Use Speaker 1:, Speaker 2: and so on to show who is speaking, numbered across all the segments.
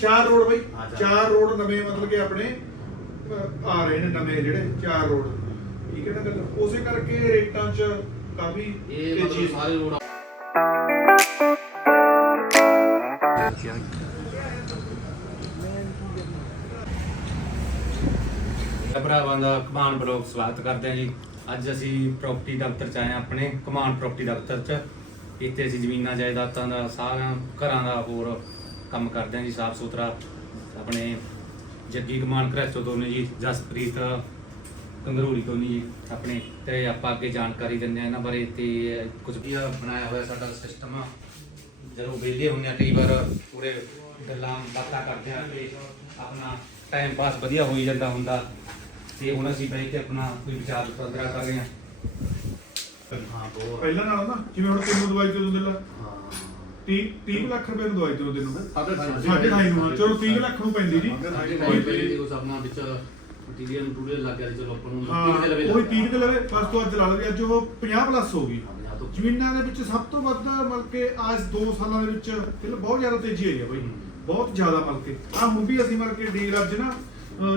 Speaker 1: ਚਾਰ ਰੋਡ ਬਈ
Speaker 2: ਚਾਰ।
Speaker 1: ਰੋਡ ਨਵੇਂ ਮਤਲਬ ਕਿ ਆਪਣੇ ਆ ਰਹੇ ਨੇ ਨਵੇਂ ਜਿਹੜੇ ਚਾਰ ਰੋਡ ਠੀਕ ਹੈ ਨਾ ਗੱਲ ਉਸੇ ਕਰਕੇ ਰੇਟਾਂ 'ਚ ਕਾਫੀ
Speaker 2: ਇਹ ਮਤਲਬ। ਸਾਰੇ ਰੋਡ ਭਰਾਵਾਂ ਦਾ ਕਮਾਨ ਬਲੌਗ ਸਵਾਗਤ ਕਰਦੇ ਹਾਂ ਜੀ ਅੱਜ ਅਸੀਂ ਪ੍ਰਾਪਰਟੀ ਦਫ਼ਤਰ ਚ ਆਏ ਹਾਂ ਆਪਣੇ ਕਮਾਨ ਪ੍ਰਾਪਰਟੀ ਦਫ਼ਤਰ ਚ ਇੱਥੇ ਅਸੀਂ ਜ਼ਮੀਨਾਂ ਜਾਇਦਾਦਾਂ ਦਾ ਸਾਰਾ ਘਰਾਂ ਦਾ ਹੋਰ ਕੰਮ ਕਰਦੇ ਹਾਂ ਜੀ ਸਾਫ਼ ਸੁਥਰਾ ਆਪਣੇ ਜੱਗੀ ਕਮਾਨ ਘਰੈਚੋ ਤੋਂ ਨੇ ਜੀ ਜਸਪ੍ਰੀਤ ਕੰਗਰੂਲੀ ਤੋਂ ਨੇ ਜੀ ਆਪਣੇ ਤੇ ਆਪਾਂ ਅੱਗੇ ਜਾਣਕਾਰੀ ਦਿੰਦੇ ਹਾਂ ਇਹਨਾਂ ਬਾਰੇ ਤੇ ਕੁਝ ਵੀ ਬਣਾਇਆ ਹੋਇਆ ਸਾਡਾ ਸਿਸਟਮ ਜਦੋਂ ਵਿਹਲੇ ਹੁੰਦੇ ਆ ਕਈ ਵਾਰ ਪੂਰੇ ਗੱਲਾਂ ਬਾਤਾਂ ਕਰਦੇ ਆ ਤੇ ਆਪਣਾ ਟਾਈਮ ਪਾਸ ਵਧੀਆ ਹੋਈ ਜਾਂਦਾ ਹੁੰਦਾ ਤੇ ਹੁਣ ਅਸੀਂ ਬੈਠ ਕੇ ਆਪਣਾ ਕੋਈ ਵਿਚਾਰ ਵਟਾਂਦਰਾ ਕਰ ਰਹੇ ਹਾਂ। ਬਹੁਤ
Speaker 1: ਪਹਿਲਾਂ ਨਾਲੋਂ ਨਾ ਜਿਵੇਂ ਹੁਣ ਤੈਨੂੰ ਦਵਾਈ ਤੇ ਦਿੰਦੇ ਲਾ?
Speaker 2: ਹਾਂ।
Speaker 1: 30 30 ਲੱਖ ਰੁਪਏ ਨੂੰ ਦਵਾਈ ਤੇ ਦਿੰਦੇ ਨੂੰ
Speaker 3: ਢਾਈ
Speaker 1: ਨੂੰ ਚਲੋ 30 ਲੱਖ ਨੂੰ ਪੈਂਦੀ ਜੀ।
Speaker 2: ਸਾਡੇ
Speaker 1: ਉਹੀ
Speaker 2: ਟਾਈਮ ਪਹਿਲੇ ਉਸ ਆਪਣਾ ਵਿੱਚ ਮਟੀਰੀਅਲ ਮਟੂਰੀਅਲ ਲੱਗ ਗਿਆ ਚਲੋ ਆਪਾਂ ਨੂੰ
Speaker 1: ਹਾਂ
Speaker 2: ਤੀਹ ਦੇ ਲਵੇ।
Speaker 1: ਉਹੀ 30 ਦੇ ਲਵੇ ਬਸ ਤੋਂ ਅੱਜ ਲਾ ਲਓ ਵੀ ਅੱਜ ਉਹ 50 ਪਲੱਸ ਹੋ ਗਈ। ਜ਼ਮੀਨਾਂ ਦੇ ਵਿੱਚ ਸਭ ਤੋਂ ਵੱਧ ਮਤਲਬ ਕਿ ਅੱਜ 2 ਸਾਲਾਂ ਦੇ ਵਿੱਚ ਫਿਰ ਬਹੁਤ ਜ਼ਿਆਦਾ ਤੇਜ਼ੀ ਆਈ ਹੈ ਬਈ। ਬਹੁਤ ਜ਼ਿਆਦਾ ਮਤਲਬ ਕਿ। ਆ ਹੁਣ ਵੀ ਅਸੀਂ ਮਤਲਬ ਕਿ ਡੀਲ ਅੱਜ ਨਾ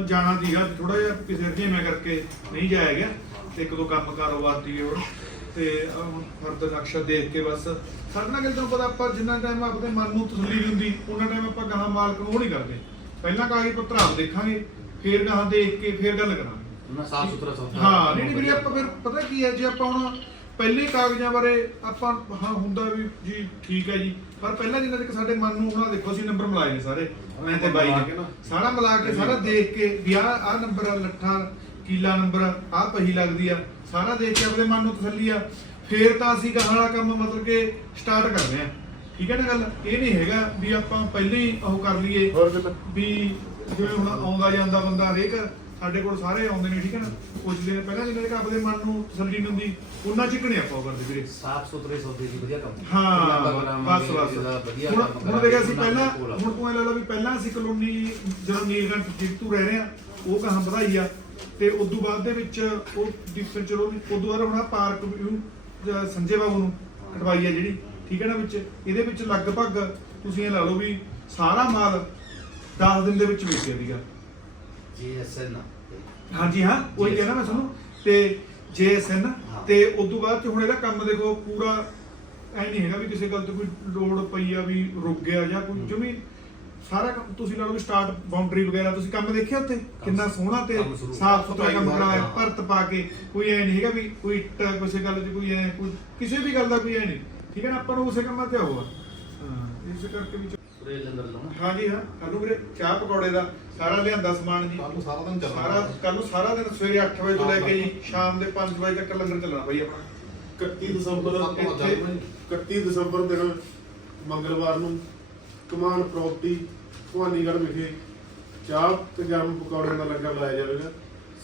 Speaker 1: ਜਾਣਾ ਸੀਗਾ ਥੋੜਾ ਜਿਹਾ ਕਿਸੇ ਅਰਜੇ ਮੈਂ ਕਰਕੇ ਨਹੀਂ ਜਾਇਆ ਗਿਆ। ਤੇ ਇੱਕ ਦੋ ਕੰਮ ਕਾਰੋਬਾਰ ਸੀਗੇ ਹੋਰ। ਤੇ ਆਹ ਹੁਣ ਫਰਦ ਨਕਸ਼ਾ ਦੇਖ ਕੇ ਬਸ। ਸਾਡੇ ਨਾਲ ਗੱਲ ਤੁਹਾਨੂੰ ਪਤਾ ਆਪਾਂ ਜਿੰਨਾ ਟਾਈਮ ਆਪਣੇ ਮਨ ਨੂੰ ਤਸੱਲੀ ਨਹੀਂ ਹੁੰਦੀ ਉਹਨਾਂ ਟਾਈਮ ਆਪਾਂ ਗਾਹਾਂ ਮਾਲਕ ਨੂੰ ਉਹ ਨਹੀਂ ਕਰਦੇ। ਪਹਿਲਾਂ ਕਾਗਜ਼ ਪੱਤਰ ਆਪ ਦੇਖਾਂਗੇ ਫੇਰ ਗਾਹਾਂ ਦੇਖ ਕੇ ਫੇਰ ਗੱਲ ਕਰਾਂਗੇ।
Speaker 2: ਉਹਨਾਂ ਸਾਫ਼ ਸੁਥਰਾ ਸੌਦਾ
Speaker 1: ਹਾਂ ਨਹੀਂ ਨਹੀਂ ਆਪਾਂ ਫਿਰ ਪਤਾ ਕੀ ਹੈ ਜੇ ਆਪਾਂ ਹੁਣ ਪਹਿਲੇ ਕਾਗਜ਼ਾਂ ਬਾਰੇ ਆਪਾਂ ਹਾਂ ਹੁੰਦਾ ਵੀ ਜੀ ਠੀਕ ਹੈ ਜੀ ਪਰ ਪਹਿਲਾਂ ਜਿੰਨਾ ਤੱਕ ਸਾਡੇ ਮਨ ਨੂੰ ਉਹਨਾਂ ਦੇਖੋ ਅਸੀਂ ਨੰਬਰ ਮਿਲਾਏ ਨੇ ਸਾਰੇ। ਮੈਂ ਤੇ ਬਾਈ ਨੇ। ਸਾਰਾ ਮਿਲਾ ਕੇ ਸਾਰਾ ਦੇਖ ਕੇ ਵੀ ਆਹ ਨੰਬਰ ਆ ਲੱਠਾਂ ਕੀਲਾ ਨੰਬਰ ਆਹ ਪਹੀ ਲੱਗਦੀ ਆ। ਸਾਰਾ ਦੇਖ ਕੇ ਆਪਣੇ ਮਨ ਨੂੰ ਤਸੱਲੀ ਆ। ਫੇਰ ਤਾਂ ਅਸੀਂ ਵਾਲਾ ਕੰਮ ਮਤਲਬ ਕਿ ਸਟਾਰਟ ਕਰਦੇ ਆ। ਠੀਕ ਹੈ ਨਾ ਗੱਲ? ਇਹ ਨਹੀਂ ਹੈਗਾ ਵੀ ਆਪਾਂ ਪਹਿਲੇ ਹੀ ਉਹ ਕਰ ਲਈਏ
Speaker 3: ਹੋਰ
Speaker 1: ਵੀ ਜਿਵੇਂ ਹੁਣ ਆਉਂਦਾ ਜਾਂਦਾ ਬੰਦਾ ਹਰੇਕ ਸਾਡੇ ਕੋਲ ਸਾਰੇ ਆਉਂਦੇ ਨੇ ਠੀਕ ਹੈ ਨਾ? ਪੁੱਛਦੇ ਨੇ ਪਹਿਲਾਂ ਜਿਹਨਾਂ ਦੇ ਆਪਣੇ ਮਨ ਨੂੰ ਤਸੱਲੀ ਨਹੀਂ ਹੁੰਦੀ ਉਹਨਾਂ ਚਿਕਣੇ ਆਪਾਂ ਉਹ ਕਰਦੇ ਵੀਰੇ?
Speaker 2: ਸਾਫ਼ ਸੁਥਰੇ ਸੌਦੇ ਦੀ ਵਧੀਆ ਕੰਮ।
Speaker 1: ਹਾਂ
Speaker 2: ਆਪਾਂ
Speaker 1: ਬਸ ਬਸ। ਹੁਣ ਹੁਣ ਦੇਖਿਆ ਸੀ ਪਹਿਲਾਂ। ਹੁਣ ਤੂੰ ਇਹ ਲੈ ਲਾ ਵੀ ਪਹਿਲਾਂ ਅਸੀਂ ਕਲੋਨੀ ਜਦੋਂ ਨੀਲਗੰਢ ਜਿੱਤੂ ਰਹਿ ਰਹੇ ਆ ਉਹ ਕਹਾਂ ਵਧਾਈ ਆ। ਤੇ ਉਦੋਂ ਬਾਅਦ ਦੇ ਵਿੱਚ ਉਹ ਡਿਫਰੈਂਟ ਚਲੋ ਉਦੋਂ ਬਾਅਦ ਹੁਣ ਪਾਰਕ ਵੀ ਅਹ ਸੰਜੇ ਬਾਬੂ ਨੂੰ ਕਟਵਾਈ ਆ ਜਿਹੜੀ ਠੀਕ ਹੈ ਨਾ ਵਿੱਚ? ਇਹਦੇ ਵਿੱਚ ਲਗਭਗ ਤੁਸੀਂ ਇਹ ਲਾ ਲਓ ਵੀ ਸਾਰਾ ਮਾਲ 10 ਦਿਨ ਦੇ ਵਿੱਚ ਵੇਚਿਆ ਸੀਗਾ।
Speaker 2: ਜੀਐਸਐਨ
Speaker 1: ਹਾਂਜੀ ਹਾਂ ਉਹੀ ਕਹਿਣਾ ਮੈਂ ਤੁਹਾਨੂੰ। ਤੇ ਜੇਐਸਐਨ
Speaker 2: ਹਾਂ।
Speaker 1: ਤੇ ਉਸ ਤੋਂ ਬਾਅਦ ਚ ਹੁਣ ਇਹਦਾ ਕੰਮ ਦੇਖੋ ਪੂਰਾ ਐ ਨਹੀਂ ਹੈਗਾ ਵੀ ਕਿਸੇ ਗੱਲ ਤੋਂ ਕੋਈ ਲੋੜ ਪਈ ਆ ਵੀ ਰੁਕ ਗਿਆ ਜਾਂ ਕੋਈ ਜਮੀ ਸਾਰਾ ਕੰਮ ਤੁਸੀਂ ਲਾ ਲਓ ਵੀ ਸਟਾਰਟ ਬਾਉਂਡਰੀ ਵਗੈਰਾ ਤੁਸੀਂ ਕੰਮ ਦੇਖਿਆ ਉੱਥੇ? ਕਿੰਨਾ ਸੋਹਣਾ ਤੇ
Speaker 2: ਕੰਮ ਸ਼ੁਰੂ।
Speaker 1: ਸਾਫ਼ ਸੁਥਰਾ ਕੰਮ ਕਰਾਇਆ
Speaker 2: ਹਾਂ।
Speaker 1: ਭਰਤ ਪਾ ਕੇ ਕੋਈ ਐ ਨਹੀਂ ਹੈਗਾ ਵੀ ਕੋਈ ਇੱਟ ਕਿਸੇ ਗੱਲ 'ਚ ਕੋਈ ਐ ਕੋਈ ਕਿਸੇ ਵੀ ਗੱਲ ਦਾ ਕੋਈ ਐ ਨਹੀਂ ਠੀਕ ਹੈ ਨਾ ਆਪਾਂ ਨੂੰ ਉਸੇ ਕੰਮਾਂ ਤੇ ਆਊਗਾ ਹਾਂ ਇਸ ਕਰਕੇ ਵੀ
Speaker 2: ਪੂਰੇ ਲੰਗਰ ਲਾਉਣਾ।
Speaker 1: ਹਾਂਜੀ ਹਾਂ। ਕੱਲ ਨੂੰ ਵੀਰੇ ਚਾਹ ਪਕੌੜੇ ਦਾ ਸਾਰਾ ਲਿਆਂਦਾ ਸਮਾਨ ਜੀ।
Speaker 3: ਕੱਲ ਨੂੰ ਸਾਰਾ ਦਿਨ ਚੱਲਣਾ।
Speaker 1: ਸਾਰਾ ਕੱਲ ਨੂੰ ਸਾਰਾ ਦਿਨ ਸਵੇਰੇ 8 ਵਜੇ ਤੋਂ ਲੈ ਕੇ ਜੀ ਸ਼ਾਮ ਦੇ 5 ਵਜੇ ਤੱਕ ਲੰਗਰ ਚੱਲਣਾ ਬਈ ਆਪਣਾ।
Speaker 3: 31 ਦਸੰਬਰ ਇੱਥੇ 31 ਦਸੰਬਰ ਦਿਨ ਮੰਗਲਵਾਰ ਨੂੰ ਕਮਾਨ ਪ੍ਰਾਪਰਟੀ ਭਵਾਨੀਗੜ੍ਹ ਵਿਖੇ ਚਾਹ ਤੇ ਜਾਮ ਪਕੌੜਿਆਂ ਦਾ ਲੰਗਰ ਲਾਇਆ ਜਾਵੇਗਾ।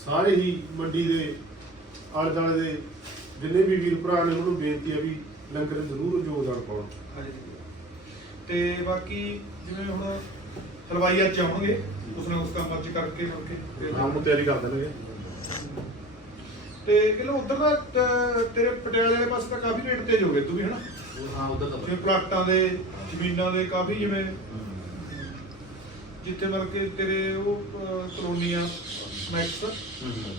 Speaker 3: ਸਾਰੇ ਹੀ ਮੰਡੀ ਦੇ ਆਲੇ ਦੁਆਲੇ ਦੇ ਜਿੰਨੇ ਵੀ ਵੀਰ ਭਰਾ ਨੇ ਉਹਨਾਂ ਨੂੰ ਬੇਨਤੀ ਹੈ ਵੀ ਲੰਗਰ ਜ਼ਰੂਰ ਯੋਗਦਾਨ ਪਾਉਣ।
Speaker 1: ਤੇ ਬਾਕੀ ਜਿਵੇਂ ਹੁਣ ਹਲਵਾਈ ਅੱਜ ਆਉਣਗੇ ਉਸਨੇ ਉਸ ਕੰਮ ਅੱਜ ਕਰਕੇ ਮੁੜ ਕੇ ਤੇ-
Speaker 3: ਨਾਮ ਨੂੰ ਤਿਆਰੀ ਕਰ ਦੇਣਗੇ।
Speaker 1: ਤੇ ਕਿਲੋ ਉਧਰ ਦਾ ਤ- ਤੇਰੇ ਪਟਿਆਲੇ ਵਾਲੇ ਪਾਸੇ ਤਾਂ ਕਾਫੀ ਰੇਟ ਤੇਜ਼ ਹੋ ਗਏ ਤੂੰ ਵੀ ਹਨਾ?
Speaker 2: ਹਾਂ ਉਧਰ ਤਾਂ
Speaker 1: ਜਿਵੇਂ ਪਲਾਟਾਂ ਦੇ ਜ਼ਮੀਨਾਂ ਦੇ ਕਾਫੀ ਜਿਵੇਂ ਜਿੱਥੇ ਮਤਲਬ ਕਿ ਤੇਰੇ ਉਹ ਅਹ, ਕਲੋਨੀਆਂ ਮੈਕਸ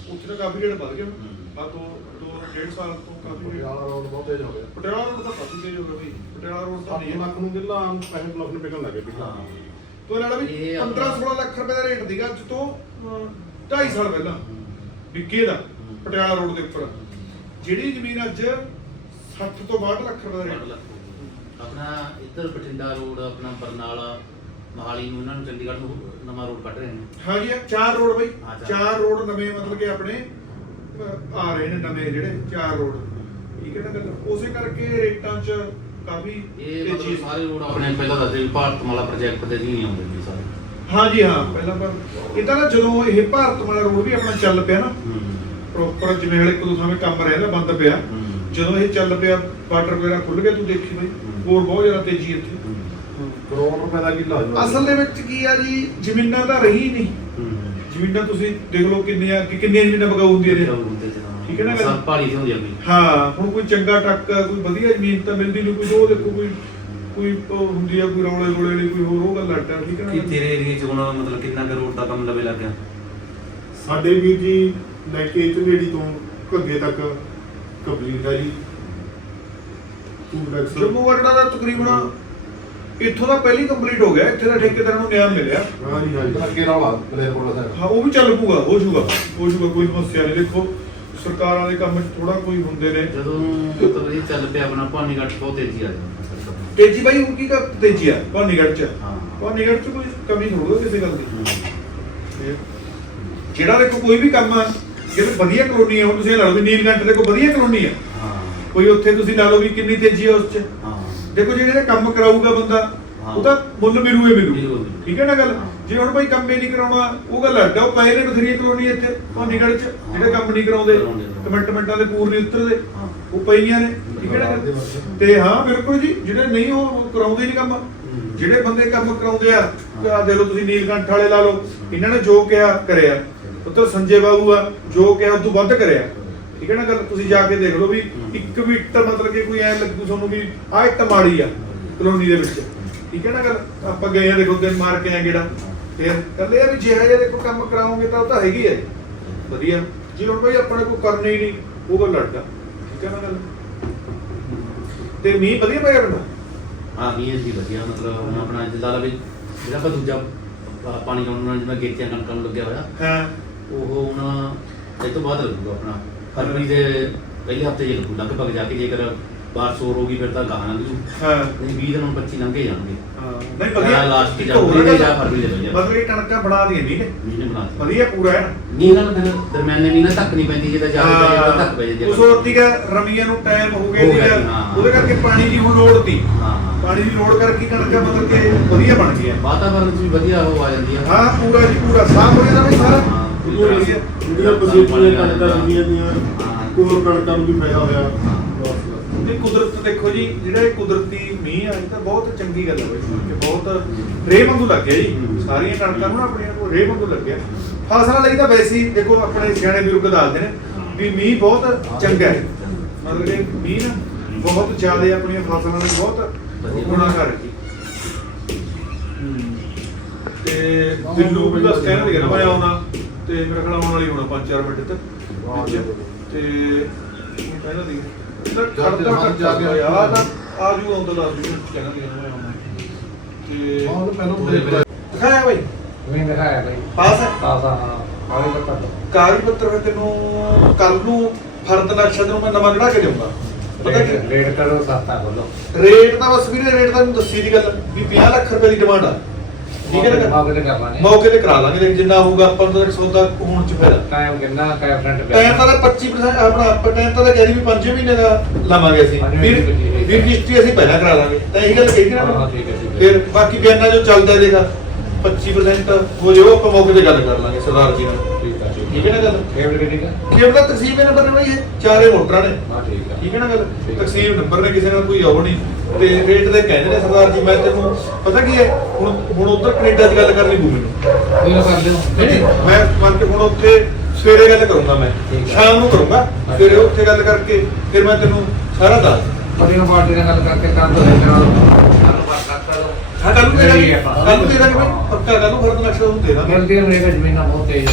Speaker 1: ਉੱਥੇ ਤਾਂ ਕਾਫੀ ਰੇਟ ਵੱਧ ਗਏ ਆ ਦੋ ਦੋ ਡੇਢ ਸਾਲ ਤੋਂ ਕਾਫੀ ਰੇਟ।
Speaker 3: ਪਟਿਆਲਾ ਰੋਡ ਬਹੁਤ ਤੇਜ਼ ਹੋ ਗਿਆ।
Speaker 1: ਪਟਿਆਲਾ ਰੋਡ ਤਾਂ ਕਾਫੀ ਤੇਜ਼ ਹੋ ਗਿਆ ਬਈ। ਪਟਿਆਲਾ ਰੋਡ ਤਾਂ ਨਹੀਂ
Speaker 3: 7
Speaker 1: ਹੈ।
Speaker 3: ਲੱਖ ਨੂੰ ਕਿੱਲਾ ਆਮ ਪੈਸੇ ਬਲੌਕ ਨੂੰ ਵਿਕਣ ਲੱਗੇ ਪਿਛਲਾ
Speaker 2: ਹਾਂ।
Speaker 1: ਤੋ ਇਹਨਾਂ ਵੀ
Speaker 2: ਇਹ
Speaker 1: 15
Speaker 2: ਆਪਣਾ-
Speaker 1: 16 ਲੱਖ ਰੁਪਏ ਦਾ ਰੇਟ ਦੀਗਾ ਅੱਜ ਤੋਂ 2.5 ਸਾਲ ਪਹਿਲਾਂ। ਵਿਕੇ ਦਾ ਪਟਿਆਲਾ ਰੋਡ ਦੇ ਉੱਪਰ। ਜਿਹੜੀ ਜ਼ਮੀਨ ਅੱਜ 60 ਤੋਂ 62 ਲੱਖ ਰੁਪਏ ਦਾ ਰੇਟ
Speaker 2: ਆਪਣਾ ਇੱਧਰ ਬਠਿੰਡਾ ਰੋਡ ਆਪਣਾ ਬਰਨਾਲਾ ਮਹਾਲੀ ਨੂੰ ਇਹਨਾਂ ਨੂੰ ਚੰਡੀਗੜ੍ਹ ਨੂੰ ਨਵਾਂ ਰੋਡ ਕੱਢ ਰਹੇ ਨੇ।
Speaker 1: ਹਾਂਜੀ ਆ ਚਾਰ ਰੋਡ ਬਈ।
Speaker 2: ਹਾਂ, ਚਾਰ।
Speaker 1: ਚਾਰ ਰੋਡ ਨਵੇਂ ਮਤਲਬ ਕਿ ਆਪਣੇ ਅਹ, ਆ ਰਹੇ ਨੇ ਨਵੇਂ ਜਿਹੜੇ ਚਾਰ ਰੋਡ। ਠੀਕ ਹੈ ਨਾ ਗੱਲ? ਉਸੇ ਕਰਕੇ ਰੇਟਾਂ 'ਚ ਕਾਫੀ
Speaker 2: ਇਹ
Speaker 1: ਤੇਜ਼ੀ
Speaker 2: ਮਤਲਬ ਸਾਰੇ ਰੋਡ ਆਪਣੇ ਪਹਿਲਾਂ ਦੱਸਦੇ ਵੀ ਭਾਰਤਮਾਲਾ ਪ੍ਰੋਜੈਕਟ ਦੇ ਨਹੀਂ ਆਉਂਦੇ ਜੀ ਸਾਰੇ।
Speaker 1: ਹਾਂਜੀ ਹਾਂ ਪਹਿਲਾਂ ਪਰ ਇਹ ਤਾਂ ਨਾ ਜਦੋਂ ਇਹ ਭਾਰਤ ਮਾਲਾ ਰੋਡ ਵੀ ਆਪਣਾ ਚੱਲ ਪਿਆ ਨਾ ਪ੍ਰੋਪਰ ਜਿਵੇਂ ਹਲੇ ਇੱਕ ਦੋ ਥਾਵੇਂ ਕੰਮ ਰਹਿੰਦਾ ਬੰਦ ਪਿਆ।
Speaker 2: ਹੂੰ।
Speaker 1: ਜਦੋਂ ਇਹ ਚੱਲ ਪਿਆ ਵਾਟਰ ਵਗੈਰਾ ਖੁੱਲ ਗਿਆ ਤੂੰ ਦੇਖੀ ਬਈ ਹੋਰ ਬਹੁਤ ਜ਼ਿਆਦਾ ਤੇਜ਼ੀ ਇੱਥੇ।
Speaker 3: ਕਰੋੜ ਰੁਪਏ ਦਾ ਕਿੱਲਾ ਹੋ
Speaker 1: ਅਸਲ ਦੇ ਵਿੱਚ ਕੀ ਆ ਜੀ ਜ਼ਮੀਨਾਂ ਤਾਂ ਰਹੀ ਨਹੀਂ। ਜ਼ਮੀਨਾਂ ਤੁਸੀਂ ਦੇਖ ਲਓ ਕਿੰਨੀਆਂ ਕਿ ਕਿੰਨੀਆਂ ਜ਼ਮੀਨਾਂ ਬਗਾਉ ਹੁੰਦੀਆਂ ਨੇ। ਠੀਕ ਹੈ ਨਾ?
Speaker 2: ਸਭ ਤੇ ਹੁੰਦੀ ਆ ਕੋਈ
Speaker 1: ਹਾਂ ਹੁਣ ਕੋਈ ਚੰਗਾ ਟੱਕ ਕੋਈ ਵਧੀਆ ਜ਼ਮੀਨ ਤਾਂ ਮਿਲਦੀ ਨਹੀਂ ਕੋਈ ਉਹ ਦੇਖੋ ਕੋਈ ਕੋਈ ਹੁੰਦੀ ਆ ਕੋਈ ਰੌਲੇ ਗੋਲੇ ਵਾਲੀ ਕੋਈ ਹੋਰ ਉਹ ਗੱਲ ਅੱਡ ਆ ਠੀਕ ਹੈ
Speaker 4: ਕਿ
Speaker 1: ਨਾ
Speaker 4: ਤੇਰੇ ਏਰੀਏ ਚ ਹੁਣ ਮਤਲਬ ਕਿੰਨਾ ਕਰੋੜ ਦਾ ਕੰਮ ਲਵੇ ਲੱਗ ਗਿਆ?
Speaker 3: ਸਾਡੇ ਵੀਰ ਜੀ ਲੈ ਕੇ ਝਵੇੜੀ ਤੋਂ ਘੱਗੇ ਤੱਕ ਕੰਪਲੀਟ ਹੈ ਜੀ।
Speaker 1: ਜੰਮੂ ਵਰਡਾ ਦਾ ਤਕਰੀਬਨ ਇੱਥੋਂ ਦਾ ਪਹਿਲੀ ਕੰਪਲੀਟ ਹੋ ਗਿਆ ਇੱਥੇ ਦਾ ਠੇਕੇਦਾਰਾਂ ਨੂੰ ਨਿਆਂ ਮਿਲਿਆ।
Speaker 3: ਹਾਂ ਜੀ ਹਾਂ ਜੀ।
Speaker 5: ਅੱਗੇ ਰੌਲਾ ਮਲੇਰਕੋਟਲਾ ਸਾਹਿਬ
Speaker 1: ਹਾਂ ਉਹ ਵੀ ਚੱਲ ਪੂਗਾ ਹੋ ਜਾਊਗਾ ਹੋ ਜਾਊਗਾ ਕੋਈ ਸਮੱਸਿਆ ਨਹੀਂ। ਦੇਖੋ ਸਰਕਾਰਾਂ ਦੇ ਕੰਮ ਥੋੜਾ ਕੋਈ ਹੁੰਦੇ ਨੇ।
Speaker 4: ਜਦੋਂ ਮਤਲਬ ਇਹ ਚੱਲ ਪਿਆ ਆਪਣਾ ਪਾਣੀਗੱਟ ਬਹੁਤ ਤੇਜ਼ੀ ਆ ਜਾਂਦਾ
Speaker 1: ਤੇਜੀ ਬਾਈ ਹੁਣ ਕੀ ਕਰ ਤੇਜੀ ਆ ਪਾਣੀਗੜ੍ਹ 'ਚ।
Speaker 4: ਹਾਂ।
Speaker 1: ਪਾਣੀਗੜ੍ਹ 'ਚ ਕੋਈ ਕਮੀ ਥੋੜਾ ਕਿਸੇ ਗੱਲ ਦੀ। ਜਿਹੜਾ ਦੇਖੋ ਕੋਈ ਵੀ ਕੰਮ ਆ ਜਿਹੜੇ ਵਧੀਆ ਕਲੋਨੀ ਆ ਹੁਣ ਤੁਸੀਂ ਇਹ ਲਾ ਲਓ ਵੀ ਨੀਲਕੰਠ ਦੇ ਕੋਈ ਵਧੀਆ ਕਲੋਨੀ ਆ।
Speaker 4: ਹਾਂ।
Speaker 1: ਕੋਈ ਉੱਥੇ ਤੁਸੀਂ ਲਾ ਲਓ ਵੀ ਕਿੰਨੀ ਤੇਜ਼ੀ ਆ ਉਸ 'ਚ।
Speaker 4: ਹਾਂ।
Speaker 1: ਦੇਖੋ ਜਿਹੜੇ ਕੰਮ ਕਰਾਊਗਾ ਬੰਦਾ
Speaker 4: ਹਾਂ।
Speaker 1: ਉਹਦਾ ਮੁੱਲ ਮਿਲੂਏ ਮਿਲੂ। ਠੀਕ ਹੈ ਨਾ ਗੱਲ। ਜੇ ਹੁਣ ਭਾਈ ਕੰਮ ਨਹੀਂ ਕਰਾਉਣਾ ਉਹ ਗੱਲ ਅੱਡ ਉਹ ਪਏ ਨੇ ਬਥੇਰੀਆਂ ਕਲੋਨੀ ਇੱਥੇ ਪਾਣੀਗੜ੍ਹ 'ਚ ਜਿਹੜੇ ਕੰਮ ਨਹੀਂ ਕਰਾਉਂਦੇ। ਕਮੈਂਟਮੈਂਟਾਂ ਦੇ ਪੂਰ ਨਹੀਂ ਉਤਰਦੇ ਉਹ ਪਈਆਂ ਨੇ। ਠੀਕ ਹੈ ਨਾ ਗੱਲ? ਤੇ ਹਾਂ ਬਿਲਕੁਲ ਜੀ ਜਿਹੜੇ ਨਹੀਂ ਉਹ ਕਰਾਉਂਦੇ ਨਹੀਂ ਕੰਮ। ਜਿਹੜੇ ਬੰਦੇ ਕੰਮ ਕਰਾਉਂਦੇ ਆ ਆ ਦੇ ਲਓ ਤੁਸੀਂ ਨੀਲਕੰਠ ਵਾਲੇ ਲਾ ਲਓ ਇਹਨਾਂ ਨੇ ਜੋ ਕਿਹਾ ਕਰਿਆ। ਉੱਤਰ ਸੰਜੇ ਬਾਬੂ ਆ ਜੋ ਕਿਹਾ ਉਹ ਤੋਂ ਵੱਧ ਕਰਿਆ। ਠੀਕ ਹੈ ਨਾ ਗੱਲ? ਤੁਸੀਂ ਜਾ ਕੇ ਦੇਖ ਲਓ ਵੀ ਇੱਕ ਵੀ ਇੱਟ ਮਤਲਬ ਕਿ ਕੋਈ ਐ ਲੱਗੂ ਤੁਹਾਨੂੰ ਵੀ ਆਹ ਇੱਟ ਮਾੜੀ ਆ ਕਲੋਨੀ ਦੇ ਵਿੱਚ। ਠੀਕ ਹੈ ਨਾ ਗੱਲ? ਆਪਾਂ ਗਏ ਆ ਦੇਖੋ ਦਿਨ ਮਾਰ ਕੇ ਆ ਗੇੜਾ। ਫਿਰ ਕਹਿੰਦੇ ਆ ਵੀ ਜਿਹੜਾ ਜਿਹਾ ਦੇਖੋ ਕੰਮ ਕਰਾਓਗੇ ਤਾਂ ਉਹ ਤਾਂ ਹੈਗੀ ਹੈ ਵਧੀਆ। ਜੇ ਹੁਣ ਭਾਈ ਆਪਣੇ ਕੋਲ ਕਰਨਾ ਹੀ ਨਹੀਂ ਉਹ ਗੱਲ ਲੜਦਾ ਠੀਕ ਹੈ ਨਾ ਗੱਲ? ਤੇ ਮੀਂਹ ਵਧੀਆ ਪਿਆ ਬੰਦਾ
Speaker 4: ਹਾਂ ਇਹ ਸੀ ਵਧੀਆ ਮਤਲਬ ਹੁਣ ਆਪਣਾ ਜਿੱਦਾਂ ਲਵੇ ਜਿਹੜਾ ਆਪਾਂ ਦੂਜਾ ਪਾਣੀ ਲਾਉਣ ਨਾਲ ਜਿਵੇਂ ਗੇਤੀਆਂ ਕਣਕਾਂ ਨੂੰ ਲੱਗਿਆ ਹੋਇਆ।
Speaker 1: ਹਾਂ।
Speaker 4: ਉਹ ਹੁਣ ਇਹ ਤੋਂ ਬਾਅਦ ਲੱਗੂਗਾ ਆਪਣਾ। ਫਰਵਰੀ ਦੇ ਪਹਿਲੇ ਹਫ਼ਤੇ ਜੇ ਲੱਗੂ ਲਗਭਗ ਜਾ ਕੇ ਜੇਕਰ ਬਾਰਿਸ਼ ਹੋਰ ਹੋਗੀ ਫਿਰ ਤਾਂ ਗਾਹਾਂ ਲੰਘ ਜੂ।
Speaker 1: ਹਾਂ।
Speaker 4: ਨਹੀਂ 20 ਦਿਨ ਹੁਣ 25 ਲੰਘੇ ਜਾਣਗੇ।
Speaker 1: ਹਾਂ। ਨਹੀਂ ਵਧੀਆ।
Speaker 4: ਜਾਂ last
Speaker 1: ਇੱਕ
Speaker 4: ਜਾਂ ਜਾਂ ਫਰਵਰੀ ਦੇ।
Speaker 1: ਮਤਲਬ ਇਹ ਕਣਕਾਂ ਬਣਾ ਦੀਆਂ ਨਹੀਂ ਨੇ।
Speaker 4: ਮਹੀਨੇ ਬਣਾ ਦਿੱਤੇ।
Speaker 1: ਵਧੀਆ ਪੂਰਾ ਹੈ।
Speaker 4: ਨਹੀਂ ਇਹਨਾਂ ਨੂੰ ਫਿਰ ਦਰਮਿਆਨੇ ਮਹੀਨਾ ਧੱਕ ਨਹੀਂ ਪੈਂਦੀ ਜਿਹਦਾ ਜ਼ਿਆਦਾ ਪੈ ਜਾਂਦਾ ਧੱਕ ਪੈ ਜਾਂਦੀ
Speaker 1: ਉਸ ਹੋਤੀ ਹੈ ਰਮੀਆਂ ਨੂੰ ਟਾਈਮ ਹੋ ਗਿਆ
Speaker 4: ਹੋ ਹਾਂ।
Speaker 1: ਉਹਦੇ ਕਰਕੇ ਪਾਣੀ ਦੀ ਹੁਣ ਲੋੜ ਤੀ
Speaker 4: ਹਾਂ ਹਾਂ।
Speaker 1: ਪਾਣੀ ਦੀ ਲੋੜ ਕਰਕੇ ਕਣਕਾਂ ਮਤਲਬ ਕਿ ਵਧੀਆ ਬਣ ਗਈਆਂ।
Speaker 4: ਵਾਤਾਵਰਨ 'ਚ ਵੀ ਵਧੀਆ ਉਹ ਆ ਜਾਂਦੀ ਆ
Speaker 1: ਹਾਂ ਪੂਰਾ ਜੀ ਪੂਰਾ। ਸਾਫ਼ ਹੋ ਜਾਂਦਾ ਬਈ ਸਾਰਾ।
Speaker 4: ਹਾਂ,
Speaker 1: ਪੂਰਾ ਵਧੀਆ
Speaker 3: ਜਿਹੜੀਆਂ ਪਸੀਟੀਆਂ ਕਣਕਾਂ ਦੁਨੀਆ ਦੀਆਂ
Speaker 4: ਹਾਂ।
Speaker 3: ਕੋਲ ਕਣਕਾਂ ਨੂੰ ਵੀ ਫਾਇਦਾ ਹੋਇਆ।
Speaker 1: ਤੇ ਕੁਦਰਤ ਦੇਖੋ ਜੀ ਜਿਹੜਾ ਇਹ ਕੁਦਰਤੀ ਮੀਂਹ ਆ ਇਹ ਤਾਂ ਬਹੁਤ ਚੰਗੀ ਗੱਲ ਹੈ ਬਈ। ਕਿ ਬਹੁਤ ਰੇ ਵਾਂਗੂ ਲੱਗਿਆ ਜੀ।
Speaker 4: ਹੂੰ।
Speaker 1: ਸਾਰੀਆਂ ਕਣਕਾਂ ਨੂੰ ਨਾ ਆਪਣੀਆਂ ਨੂੰ ਰੇ ਵਾਂਗੂ ਲੱਗਿਆ। ਫਸਲਾਂ ਲਈ ਤਾਂ ਵੈਸੇ ਹੀ ਦੇਖੋ ਆਪਣੇ ਸਿਆਣੇ ਬਜ਼ੁਰਗ ਦੱਸਦੇ ਨੇ ਵੀ ਮੀਂਹ ਬਹੁਤ ਚੰਗਾ ਹੈ। ਮਤਲਬ ਕਿ ਮੀਂਹ ਨਾ ਬਹੁਤ ਜ਼ਿਆਦਾ ਆਪਣੀਆਂ ਫਸਲਾਂ ਨੂੰ ਬਹੁਤ ਗੁਣਾ ਕਰ ਰਹੀ ਤੇ ਦਿੱਲੂ ਵੀ ਬਸ ਕਹਿਣ ਲੱਗੇ ਨਾ ਮੈਂ ਆਉਣਾ ਤੇ ਮੇਰੇ ਖਿਆਲ ਆਉਣ ਵਾਲੀ ਹੋਣਾ 5-4 ਮਿੰਟ ਤੱਕ। ਵਿੱਚ ਤੇ ਕਹਿੰਦਾ ਸੀ ਤਾਂ ਖੜਦਾ
Speaker 5: ਜਾ ਕੇ
Speaker 1: ਆ ਤਾਂ ਆ ਜੂ ਆਉਂਦਾ ਦੱਸ ਵੀ ਕਹਿੰਦਾ ਸੀ ਮੈਂ ਆਉਣਾ ਤੇ
Speaker 5: ਹਾਂ ਉਹ ਪਹਿਲਾਂ ਬ੍ਰੇਕ
Speaker 1: ਦਿਖਾਇਆ ਬਾਈ?
Speaker 6: ਮੈਂ ਦਿਖਾਇਆ ਬਈ।
Speaker 1: ਪਾਸ ਹੈ?
Speaker 6: ਤਾਜ਼ਾ ਹਾਂ। ਆਲੇ ਦਾ ਕੱਟ
Speaker 1: ਕਾਗਜ਼ ਪੱਤਰ ਫਿਰ ਤੈਨੂੰ ਕੱਲ ਨੂੰ ਫਰਦ ਨਕਸ਼ਾ ਤੈਨੂੰ ਮੈਂ ਨਵਾਂ ਚੜਾ ਕੇ ਦੇਵਾਂਗਾ ਪਤਾ ਕੀ?
Speaker 6: ਰੇਟ ਕਰੋ ਸਸਤਾ ਬੋਲੋ।
Speaker 1: ਰੇਟ ਤਾਂ ਬਸ ਵੀਰੇ ਰੇਟ ਤਾਂ ਮੈਨੂੰ ਦੱਸੀ ਦੀ ਗੱਲ ਵੀ 50 ਲੱਖ ਰੁਪਏ ਦੀ ਡਿਮਾਂਡ ਆ। ਠੀਕ ਹੈ ਨਾ?
Speaker 6: ਮੌਕੇ ਤੇ ਕਰ ਲਾਂਗੇ
Speaker 1: ਮੌਕੇ ਤੇ ਕਰਾ ਲਾਂਗੇ ਦੇਖ ਜਿੰਨਾ ਹੋਊਗਾ ਆਪਾਂ ਨੂੰ ਤਾਂ ਸੌਦਾ ਹੋਣ ਚ ਫਾਇਦਾ।
Speaker 6: ਟਾਈਮ ਕਿੰਨਾ ਕੈ ਫਰੰਟ
Speaker 1: ਟਾਈਮ ਤਾਂ 25% ਆਪਣਾ ਟਾਈਮ ਤਾਂ ਕਹਿ ਰਹੀ ਵੀ 5 ਮਹੀਨੇ ਦਾ ਲਵਾਂਗੇ ਅਸੀਂ। ਵੀਰ ਵੀਰ ਕਿਸ਼ਤੀ ਅਸੀਂ ਪਹਿਲਾਂ ਕਰਾ ਲਾਂਗੇ। ਤਾਂ ਇਹੀ ਗੱਲ ਕਹੀ ਨਾ
Speaker 6: ਹਾਂ,
Speaker 1: ਮੈਂ।
Speaker 6: ਠੀਕ ਹੈ, ਠੀਕ ਹੈ।
Speaker 1: ਫਿਰ ਬਾਕੀ ਬਿਆਨਾ ਜੋ ਚੱਲਦਾ ਦੇਖਾ 25% ਹੋ ਜਾਓ ਆਪਾਂ ਮੌਕੇ ਤੇ ਗੱਲ ਕਰ ਲਾਂਗੇ ਸਰਦਾਰ ਜੀ ਨਾਲ।
Speaker 6: ਠੀਕ ਹੈ
Speaker 1: ਹੈ ਨਾ ਗੱਲ?
Speaker 6: ਕੇਬਲ ਕਿਹੜੀ ਦਾ
Speaker 1: ਕਿਹੜਾ ਦਾ ਤਕਸੀਮ ਦੇ ਨੰਬਰ ਨੇ ਬਾਈ ਇਹ ਚਾਰੇ ਮੋਟਰਾਂ ਨੇ।
Speaker 6: ਹਾਂ ਠੀਕ ਹੈ
Speaker 1: ਠੀਕ ਹੈ ਨਾ ਗੱਲ?
Speaker 6: ਹੈ।
Speaker 1: ਤਕਸੀਮ ਨੰਬਰ ਨੇ ਕਿਸੇ ਨਾਲ ਕੋਈ ਆਉ ਨਹੀਂ। ਤੇ ਰੇਟ ਦੇ ਕਹਿੰਦੇ ਨੇ ਸਰਦਾਰ ਜੀ ਮੈਂ ਤੈਨੂੰ ਪਤਾ ਕੀ ਹੈ? ਹੁਣ ਹੁਣ ਉਧਰ ਕੈਨੇਡਾ 'ਚ ਗੱਲ ਕਰਨੀ ਪਊ ਮੈਨੂੰ।
Speaker 6: ਇਹ ਕਰ ਦਿਓ
Speaker 1: ਨਹੀਂ ਮੈਂ ਮੰਨ ਕੇ ਹੁਣ ਉੱਥੇ ਸਵੇਰੇ ਗੱਲ ਕਰੂੰਗਾ ਮੈਂ।
Speaker 6: ਹੈ।
Speaker 1: ਸ਼ਾਮ ਨੂੰ ਕਰੂੰਗਾ। ਸਵੇਰੇ ਉੱਥੇ ਗੱਲ ਕਰਕੇ ਫਿਰ ਮੈਂ ਤੈਨੂੰ ਸਾਰਾ ਦੱਸ
Speaker 6: ਪਰਿਵਾਰ ਪਾਰਟੀ ਨਾਲ ਗੱਲ ਕਰਕੇ ਕਰ ਦੋ ਨਾਲ ਕਾਰੋਬਾਰ ਕਰਤਾ ਦੋ
Speaker 1: ਹਾਂ ਕੱਲ ਨੂੰ ਦੇ
Speaker 6: ਨਹੀਂ
Speaker 1: ਦਾਂਗੇ
Speaker 6: ਆਪਾਂ।
Speaker 1: ਕੱਲ ਨੂੰ ਦੇ ਦਾਂਗੇ ਬਾਈ, ਪੱਕਾ ਕੱਲ ਨੂੰ ਫਰਦ ਨਕਸ਼ਾ ਤੁਹਾਨੂੰ ਦੇ ਦਾਂਗੇ।
Speaker 6: ਮਿਲਦੀ ਰਹੇਗਾ ਜ਼ਮੀਨਾਂ ਬਹੁਤ ਤੇਜ਼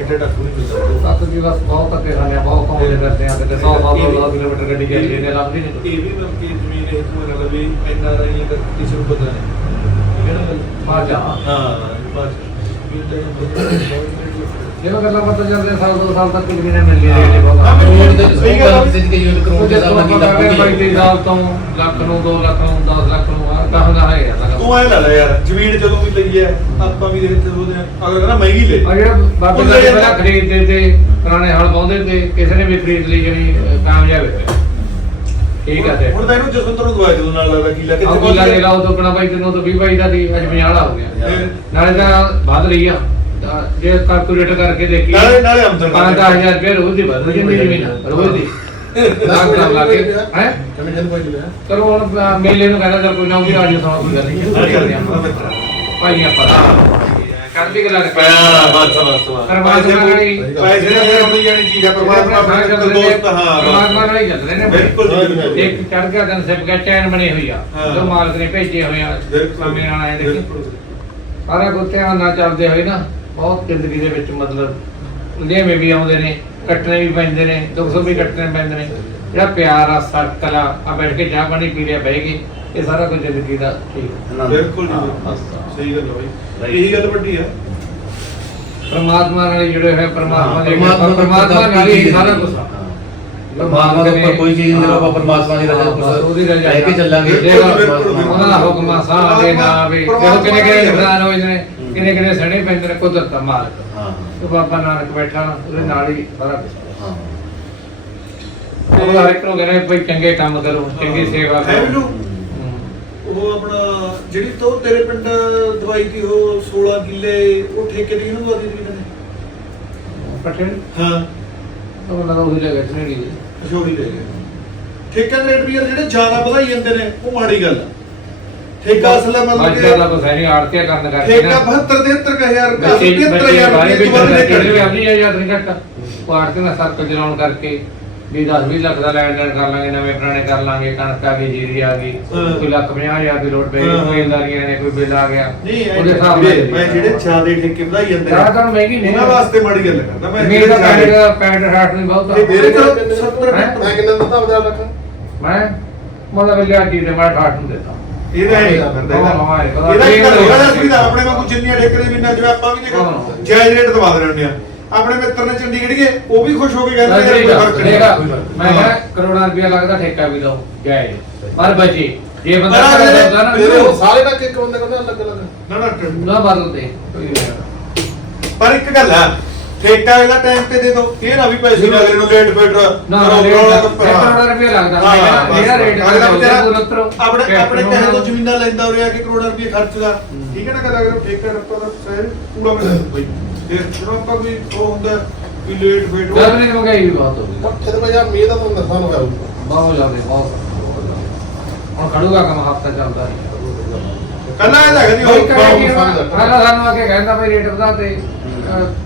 Speaker 1: ਕਿੱਡੇ ਟੱਕੂ ਨਹੀਂ ਮਿਲਦਾ।
Speaker 6: ਸੱਤ ਜੀ ਬਸ ਬਹੁਤ ਧੱਕੇ ਖਾਣੇ ਆ, ਬਹੁਤ ਘੁੰਮਦੇ ਫਿਰਦੇ ਆ ਕਿਤੇ 100 100 ਕਿਲੋਮੀਟਰ ਗੱਡੀ ਚੱਲੀ ਜਾਂਦੀ ਆ, ਲੱਭਦੀ ਨਹੀਂ।
Speaker 1: ਇਹ ਵੀ ਮਤਲਬ ਕਿ ਜ਼ਮੀਨ ਇਹ ਤੋਂ ਗੱਲ ਵੀ ਇੰਨਾ ਦਾ ਹੀ ਅਗਰ ਕਿਸੇ ਨੂੰ ਪਤਾ ਨਹੀਂ। ਕਿਹੜਾ
Speaker 6: ਆ
Speaker 1: ਹਾਂ ਵੀ ਤਾਂ ਇਹ
Speaker 6: ਗੱਲਾਂ ਚੱਲਦੇ ਸਾਲ ਦੋ ਸਾਲ ਤੱਕ ਜ਼ਮੀਨਾਂ ਮਿਲ ਰਹੀਆਂ ਨੇ ਬਹੁਤ
Speaker 1: ਹਾਂ, ਮੈਨੂੰ
Speaker 4: ਤੇ
Speaker 1: ਸਹੀ ਗੱਲ ਆ।
Speaker 4: ਕਿਸੇ ਦੀ ਕਈ ਵਾਰ ਕਰੋੜ ਦੇ ਹਿਸਾਬ ਨਾਲ ਕੀ
Speaker 6: ਬਾਈ
Speaker 4: ਲੱਗੂਗੀ
Speaker 6: ਸਾਲ ਤੋਂ ਲੱਖ ਨੂੰ 2 ਲੱਖ ਨੂੰ 10 ਲੱਖ ਨੂੰ ਆ ਕਹਾਂ ਕਹਾਂ ਹੈ
Speaker 1: ਤੂੰ ਐ ਲੈ ਲੈ ਯਾਰ ਜ਼ਮੀਨ ਜਦੋਂ ਵੀ ਲਈ ਹੈ ਆਪਾਂ ਵੀ ਦੇਖ ਤੇ ਉਹਦੇ ਅਗਰ ਕਹਿੰਦਾ ਮਹਿੰਗੀ ਲੈ
Speaker 6: ਆ ਜਿਹੜਾ ਬਾਬੇ ਦਾ
Speaker 1: ਲੈ।
Speaker 6: ਪਹਿਲਾਂ ਖਰੀਦਦੇ ਤੇ ਪੁਰਾਣੇ ਹਲ ਪਾਉਂਦੇ ਤੇ ਕਿਸੇ ਨੇ ਵੀ ਖਰੀਦ ਲਈ ਜਣੀ ਕਾਮਯਾਬ ਹੈ। ਠੀਕ ਹੈ ਤੇ।
Speaker 1: ਹੁਣ ਤਾਂ ਇਹਨੂੰ ਜਸਵੰਤ ਨੂੰ ਦਵਾਈ ਜਦੋਂ ਨਾਲ ਲੱਗਦਾ ਕੀ ਲੱਗੇ
Speaker 6: ਆਹ ਗੁੱਲਾ ਦੇ ਲਾਓ ਤੋਂ ਆਪਣਾ ਬਾਈ ਤੈਨੂੰ ਤਾਂ 20 ਬਾਈ ਦਾ ਦੀ ਅੱਜ 50 ਵਾਲਾ ਹੋ ਗਿਆ ਨਾਲੇ ਤਾਂ ਵੱਧ ਰਹੀ ਆ। ਤਾਂ ਜੇ ਕੈਲਕੂਲੇਟ ਕਰਕੇ ਦੇਖੀ
Speaker 1: ਨਾਲੇ ਨਾਲੇ ਆਮਦਨ
Speaker 6: 5000 ਰੁਪਏ ਰੋਜ਼ ਦੀ ਵੱਧ ਜਾਂਦੀ ਜ਼ਮੀਨ ਰੋਜ਼ ਦੀ। ਲੱਖ ਲੱਖ ਲਾ ਕੇ ਹੈ?
Speaker 5: ਕਮਿਸ਼ਨ ਕੋਈ ਨਹੀਂ
Speaker 6: ਚਲੋ ਹੁਣ ਅਹ, ਮੇਲੇ ਨੂੰ ਕਹਿੰਦਾ ਚੱਲ ਕੋਈ ਨਾ ਉਹ ਵੀ ਆ ਜਾਓ ਸਮਾਂ ਕੋਈ ਗੱਲ ਨਹੀਂ ਕਰਦੇ ਆਪਾਂ ਭਾਈ ਆਪਾਂ ਚੜ੍ਹਦੀ ਕਲਾ ਰੱਖੇ
Speaker 1: ਬਸ ਬਸ ਬਸ।
Speaker 6: ਪਰਮਾਤਮਾ ਨਾਲ। ਹੀ
Speaker 1: ਪੈਸੇ ਨਾਲ ਫਿਰ ਹੋਣੀ ਜਾਣੀ ਚੀਜ਼ ਆ ਪਰਮਾਤਮਾ ਆਪਣੇ ਦੋਸਤ ਹਾਂ
Speaker 6: ਪਰਮਾਤਮਾ ਨਾਲ ਹੀ ਚੱਲਦੇ ਨੇ
Speaker 1: ਬਿਲਕੁਲ ਜੀ, ਬਿਲਕੁਲ।
Speaker 6: ਇੱਕ ਚੜ ਗਿਆ ਦਿਨ ਸਿਪ ਗਿਆ ਚੈਨ ਬਣੇ ਹੋਈ ਆ।
Speaker 1: ਹਾਂ।
Speaker 6: ਜੋ ਮਾਲਕ ਨੇ ਭੇਜੇ ਹੋਏ ਆ
Speaker 1: ਬਿਲਕੁਲ।
Speaker 6: ਸਮੇਂ ਨਾਲ ਆਏ ਦੇਖੀ
Speaker 1: ਬਿਲਕੁਲ।
Speaker 6: ਸਾਰਾ ਕੁਝ ਧਿਆਨ ਨਾਲ ਚੱਲਦੇ ਹੋਏ ਨਾ ਬਹੁਤ ਜ਼ਿੰਦਗੀ ਦੇ ਵਿੱਚ ਮਤਲਬ ਲਿਆਵੇਂ ਵੀ ਆਉਂਦੇ ਨੇ। ਕੱਟਣੇ ਵੀ ਪੈਂਦੇ ਨੇ ਦੁੱਖ ਸੁੱਖ ਵੀ ਕੱਟਣੇ ਪੈਂਦੇ ਨੇ ਜਿਹੜਾ ਪਿਆਰ ਆ ਸਰਕਲ ਆ ਆ ਬੈਠ ਕੇ ਚਾਹ ਪਾਣੀ ਪੀ ਲਿਆ ਬਹਿ ਕੇ ਇਹ ਸਾਰਾ ਕੁਝ ਜ਼ਿੰਦਗੀ ਦਾ ਠੀਕ ਹੈ।
Speaker 1: ਬਿਲਕੁਲ ਜੀ
Speaker 4: ਹਾਂ,
Speaker 1: ਬਿਲਕੁਲ।
Speaker 4: ਬਸ।
Speaker 1: ਸਹੀ ਗੱਲ ਹੈ ਬਾਈ
Speaker 4: Right.
Speaker 1: ਇਹੀ ਗੱਲ ਵੱਡੀ ਆ
Speaker 6: ਪਰਮਾਤਮਾ ਨਾਲ ਜੁੜੇ ਹੋਏ ਪਰਮਾਤਮਾ ਦੇ
Speaker 4: ਪਰਮਾਤਮਾ ਤੋਂ
Speaker 6: ਪਰਮਾਤਮਾ ਨਾਲ ਹੀ ਸਾਰਾ ਕੁਝ ਆ।
Speaker 4: ਪਰਮਾਤਮਾ ਤੋਂ ਉੱਪਰ ਕੋਈ ਚੀਜ਼ ਨਹੀਂ ਆਪਾਂ ਪਰਮਾਤਮਾ ਦੀ ਰਜ਼ਾ
Speaker 6: ਬਸ ਉਹਦੀ ਰਜ਼ਾ
Speaker 4: ਲੈ ਕੇ ਚੱਲਾਂਗੇ
Speaker 1: ਬਿਲਕੁਲ, ਬਿਲਕੁਲ।
Speaker 6: ਉਹਨਾਂ ਦਾ ਹੁਕਮ ਆ ਸਾਹ ਦੇ ਨਾ ਵੀ ਜਦੋਂ ਕਿਨੇ ਹੋਏ ਨੇ। ਕਿਨੇ ਕਿਨੇ ਸਣੇ ਪੈਂਦੇ ਨੇ ਕੁਦਰਤ ਦਾ ਮਾਲਕ
Speaker 4: ਹਾਂ
Speaker 6: ਤੇ ਬਾਬਾ ਨਾਨਕ ਬੈਠਾ ਨਾ, ਉਹਦੇ ਨਾਲ ਹੀ ਸਾਰਾ ਕੁਝ
Speaker 4: ਹਾਂ।
Speaker 6: ਉਹ ਹਰ ਇੱਕ ਨੂੰ ਕਹਿੰਦੇ ਵੀ ਚੰਗੇ ਕੰਮ ਕਰੋ ਚੰਗੀ ਸੇਵਾ
Speaker 1: ਹੈ
Speaker 6: ਕਰੋ ਹੂੰ।
Speaker 1: ਉਹ ਆਪਣਾ ਜਿਹੜੀ ਤੋਂ ਤੇਰੇ ਪਿੰਡ ਦਵਾਈ ਦੀ ਉਹ 16 ਕਿੱਲੇ ਉਹ ਠੇਕੇ ਦੀ ਕਿਹਨੂੰ ਦਵਾ ਦਿੱਤੀ ਨੇ?
Speaker 6: ਪਟੇਲ
Speaker 1: ਹਾਂ।
Speaker 6: ਉਹ ਨਾ ਉਹ ਜਗ੍ਹਾ ਚ ਨਹੀਂ ਗਈ
Speaker 1: ਅਸ਼ੋਰੀ ਲੈ ਗਏ ਠੇਕੇ ਦੇ ਰੇਟ ਵੀ ਯਾਰ ਜਿਹੜੇ ਜ਼ਿਆਦਾ ਵਧਾਈ ਜਾਂਦੇ ਨੇ ਉਹ ਮਾੜੀ ਗੱਲ ਆ। ਠੇਕਾ ਅਸਲ ਮਤਲਬ
Speaker 6: ਦਾ
Speaker 1: ਕਿ।
Speaker 6: ਕੋਈ ਸਾਰੀ ਆੜਤੀਆਂ ਕਰਨ ਕਰਕੇ
Speaker 1: ਠੇਕਾ 72 73000 ਰੁਪਏ
Speaker 6: ਬੱਚੇ
Speaker 1: 73000
Speaker 6: ਬਾਰੇ
Speaker 1: ਰੁਪਏ
Speaker 6: ਵੀ
Speaker 1: ਤੋਂ ਵੱਧ ਨਹੀਂ
Speaker 6: ਹੈ ਜਾਂ ਨਹੀਂ ਘੱਟ? ਉਹ ਆੜਤੀ ਨਾਲ ਸਰਕਲ ਚਲਾਉਣ ਕਰਕੇ ਵੀ 10 20 ਲੱਖ ਦਾ ਲੈਣ ਦੇਣ ਕਰ ਲਾਂਗੇ ਨਵੇਂ ਪੁਰਾਣੇ ਕਰ ਲਾਂਗੇ ਕਣਕ ਆ ਗਈ ਜੀਰੀ ਆ ਗਈ। ਕੋਈ ਲੱਖ 50 ਹਜ਼ਾਰ ਦੀ ਲੋਟ ਪੈ ਗਈ
Speaker 1: ਹਾਂ।
Speaker 6: ਕੋਈ ਇਲਦਾਰੀਆਂ ਨੇ ਕੋਈ ਬਿੱਲ ਆ ਗਿਆ। ਉਹਦੇ ਹਿਸਾਬ ਨਾਲ
Speaker 1: ਮੈਂ ਜਿਹੜੇ ਜ਼ਿਆਦਾ ਠੇਕੇ ਵਧਾਈ ਜਾਂਦੇ
Speaker 6: ਜ਼ਿਆਦਾ ਤਾਂ ਮਹਿੰਗੀ ਨਹੀਂ
Speaker 1: ਉਹਨਾਂ ਵਾਸਤੇ ਮਾੜੀ ਗੱਲ ਕਰਦਾ ਮੈਂ
Speaker 6: ਮੇਰੇ ਦਾ ਦਾ ਪੈਂਟ ਸ਼ਰਟ ਨਹੀਂ ਬਹੁਤ
Speaker 1: ਮੇਰੇ ਕੋਲ
Speaker 5: ਕਿੰਨੇ-
Speaker 1: 70
Speaker 6: ਹੈਂ?
Speaker 5: ਮੈਂ ਕਿੰਨਾ ਦਿੱਤਾ ਬਜ਼ਾਰ ਰੱਖਾਂ
Speaker 6: ਮੈਂ ਮਤਲਬ ਲਿਆ ਜੀ ਤੇ ਮੈਂ 68 ਨੂੰ ਦਿੱਤਾ।
Speaker 1: ਇਹਦਾ ਹੀ। ਕਰਦਾ
Speaker 6: ਹਾਂ, ਹਾਂ, ਇਹ ਪਤਾ
Speaker 1: ਇਹਦਾ
Speaker 6: ਨਹੀਂ
Speaker 1: ਹੀ ਕਰਦਾ।
Speaker 6: ਹੋਇਆ।
Speaker 1: ਇਹਦਾ ਸੁਵਿਧਾ ਆਪਣੇ ਵਾਂਗੂ ਜਿੰਨੀਆਂ ਠੇਕੇ ਦੀ ਮਿੰਨਾ ਜਿਵੇਂ ਆਪਾਂ ਵੀ
Speaker 6: ਹਾਂ।
Speaker 1: ਦੇਖ ਜਾਇਜ਼ ਰੇਟ ਦਵਾ ਦੇ ਰਹੇ ਆ। ਆਪਣੇ ਮਿੱਤਰ ਨੇ ਚੰਡੀਗੜ੍ਹ ਗਏ ਉਹ ਵੀ ਖੁਸ਼ ਹੋ ਕੇ ਕਹਿੰਦੇ ਯਾਰ ਕੋਈ ਫ਼ਰਕ ਨਹੀਂ
Speaker 6: ਮੈਂ ਕਿਹਾ ਕਰੋੜਾਂ ਰੁਪਇਆ ਲੱਗਦਾ ਠੇਕਾ ਵੀ ਲਓ ਜਾਏ ਪਰ ਬਚੇ ਜੇ ਬੰਦਾ ਕਰਦਾ ਨਾ
Speaker 5: ਸਾਰੇ ਦਾ ਇੱਕ ਬੰਦੇ ਕੋਲ ਅਲੱਗ ਅਲੱਗ
Speaker 1: ਨਾ ਨਾ
Speaker 6: ਨਾ ਬਦਲਦੇ।
Speaker 1: ਪਰ ਇੱਕ ਗੱਲ ਆ ਠੇਕਾ ਅਗਲਾ ਟਾਈਮ ਤੇ ਦੇ ਦੋ। ਇਹ ਨਾ ਵੀ ਪੈਸੇ ਨਾ ਅਗਲੇ ਨੂੰ ਲੇਟ ਫੇਟ
Speaker 6: ਨਾ ਰੇਟ ਕਰੋੜਾਂ ਰੁਪਇਆ ਲੱਗਦਾ। ਮੈਂ ਕਿਹਾ ਜਿਹੜਾ ਰੇਟ
Speaker 1: ਅਗਲਾ ਵਿਚਾਰਾ ਆਪਣੇ ਆਪਣੇ ਕਹੇ ਤੋਂ ਜ਼ਮੀਨਾਂ ਲੈਂਦਾ ਹੋ ਰਿਹਾ ਕਿ ਕਰੋੜਾਂ ਰੁਪਏ ਖਰਚਦਾ ਠੀਕ ਹੈ ਨਾ ਗੱਲ ਅਗਰ ਠੇਕਾ ਰੱਪਾ ਦਾ ਸਹਿਰ ਪੂਰਾ ਮਿਲ ਜਾਂਦਾ। ਬਈ। ਜੇ ਜਦੋਂ ਆਪਾਂ ਕੋਈ ਉਹ ਹੁੰਦਾ ਵੀ ਲੇਟ ਫੇਟ
Speaker 6: ਗੱਲ ਨਹੀਂ ਮੰਗਾਈ ਵੀ ਬਹੁਤ ਹੋ ਗਈ।
Speaker 5: ਪੱਠੇ ਤੇ ਮੀਂਹ ਦਾ ਤੁਹਾਨੂੰ ਦੱਸਾਂ ਹੋਇਆ
Speaker 6: ਬਹੁਤ ਜ਼ਿਆਦਾ ਬਹੁਤ ਹੁਣ ਖੜੂਗਾ ਕੰਮ ਹਫਤਾ ਚੱਲਦਾ ਨਹੀਂ।
Speaker 1: ਕੱਲਾ ਇਹਦਾ ਹੈਗਾ
Speaker 6: ਕੋਈ
Speaker 1: ਜੀ
Speaker 6: ਕਹੇ ਕਿ
Speaker 5: ਬਹੁਤ
Speaker 6: ਸਾਨੂੰ ਆ ਕੇ ਕਹਿੰਦਾ ਬਈ ਰੇਟ ਵਧਾ ਤੇ